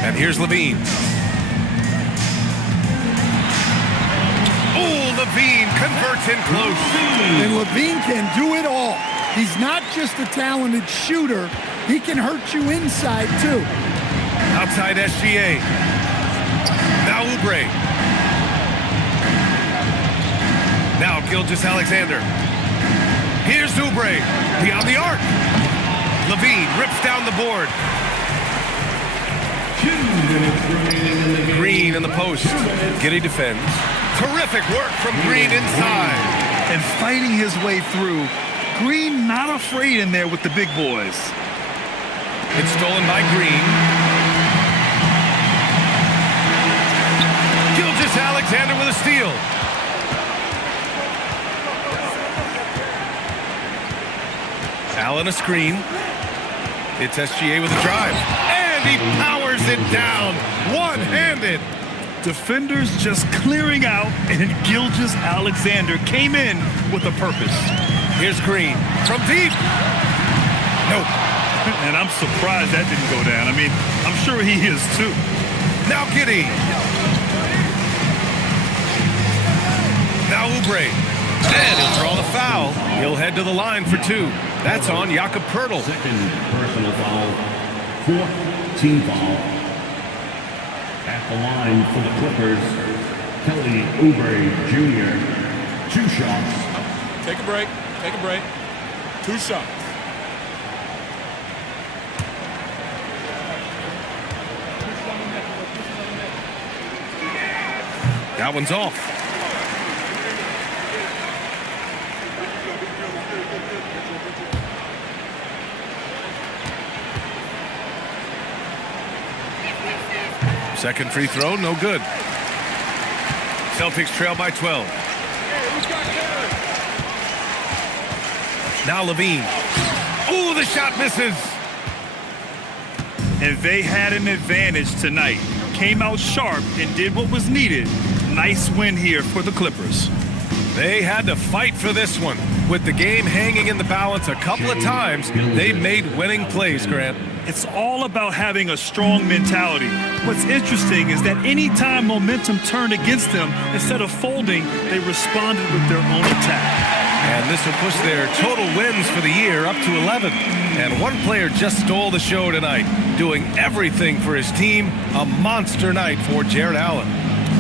And here's Levine. Oh, Levine converts in close. And Levine can do it all. He's not just a talented shooter. He can hurt you inside, too. Outside SGA. Now Oubre. Now Gilgeous-Alexander. Here's Oubre, beyond the arc. Levine rips down the board. 2 minutes remaining in the game. Green in the post. Giddey defends. Terrific work from Green inside. And fighting his way through. Green not afraid in there with the big boys. It's stolen by Green. Gilgeous-Alexander with a steal. Allen a screen. It's SGA with a drive. And he powers it down. One-handed. Defenders just clearing out, and Gilgeous-Alexander came in with a purpose. Here's Green from deep. Nope. And I'm surprised that didn't go down. I mean, I'm sure he is too. Now Giddey. Now Oubre. And he'll draw the foul. He'll head to the line for 2. That's on Jakob Poeltl. Second personal foul. 4th team foul. At the line for the Clippers, Kelly Oubre Jr. 2 shots. Take a break. Take a break. 2 shots. That one's off. Second free throw, no good. Celtics trail by 12. Now Levine. Ooh, the shot misses. And they had an advantage tonight. Came out sharp and did what was needed. Nice win here for the Clippers. They had to fight for this one. With the game hanging in the balance a couple of times, they made winning plays, Grant. It's all about having a strong mentality. What's interesting is that any time momentum turned against them, instead of folding, they responded with their own attack. And this will push their total wins for the year up to 11. And one player just stole the show tonight, doing everything for his team. A monster night for Jared Allen.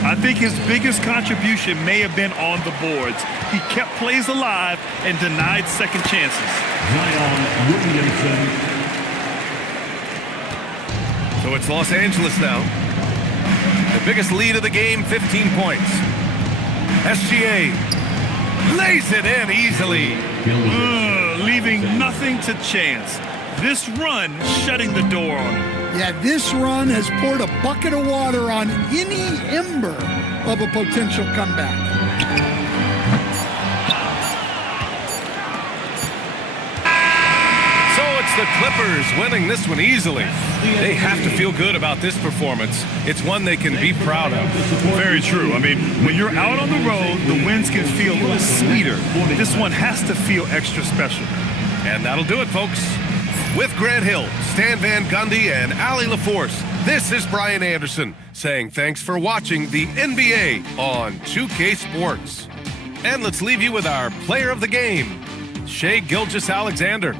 I think his biggest contribution may have been on the boards. He kept plays alive and denied second chances. Zion Williamson. So it's Los Angeles now. The biggest lead of the game, 15 points. SGA lays it in easily. Leaving nothing to chance. This run shutting the door on him. Yeah, this run has poured a bucket of water on any ember of a potential comeback. So it's the Clippers winning this one easily. They have to feel good about this performance. It's one they can be proud of. Very true. I mean, when you're out on the road, the wins can feel a little sweeter. This one has to feel extra special. And that'll do it, folks. With Grant Hill, Stan Van Gundy, and Allie LaForce, this is Brian Anderson saying thanks for watching the NBA on 2K Sports. And let's leave you with our player of the game, Shai Gilgeous-Alexander.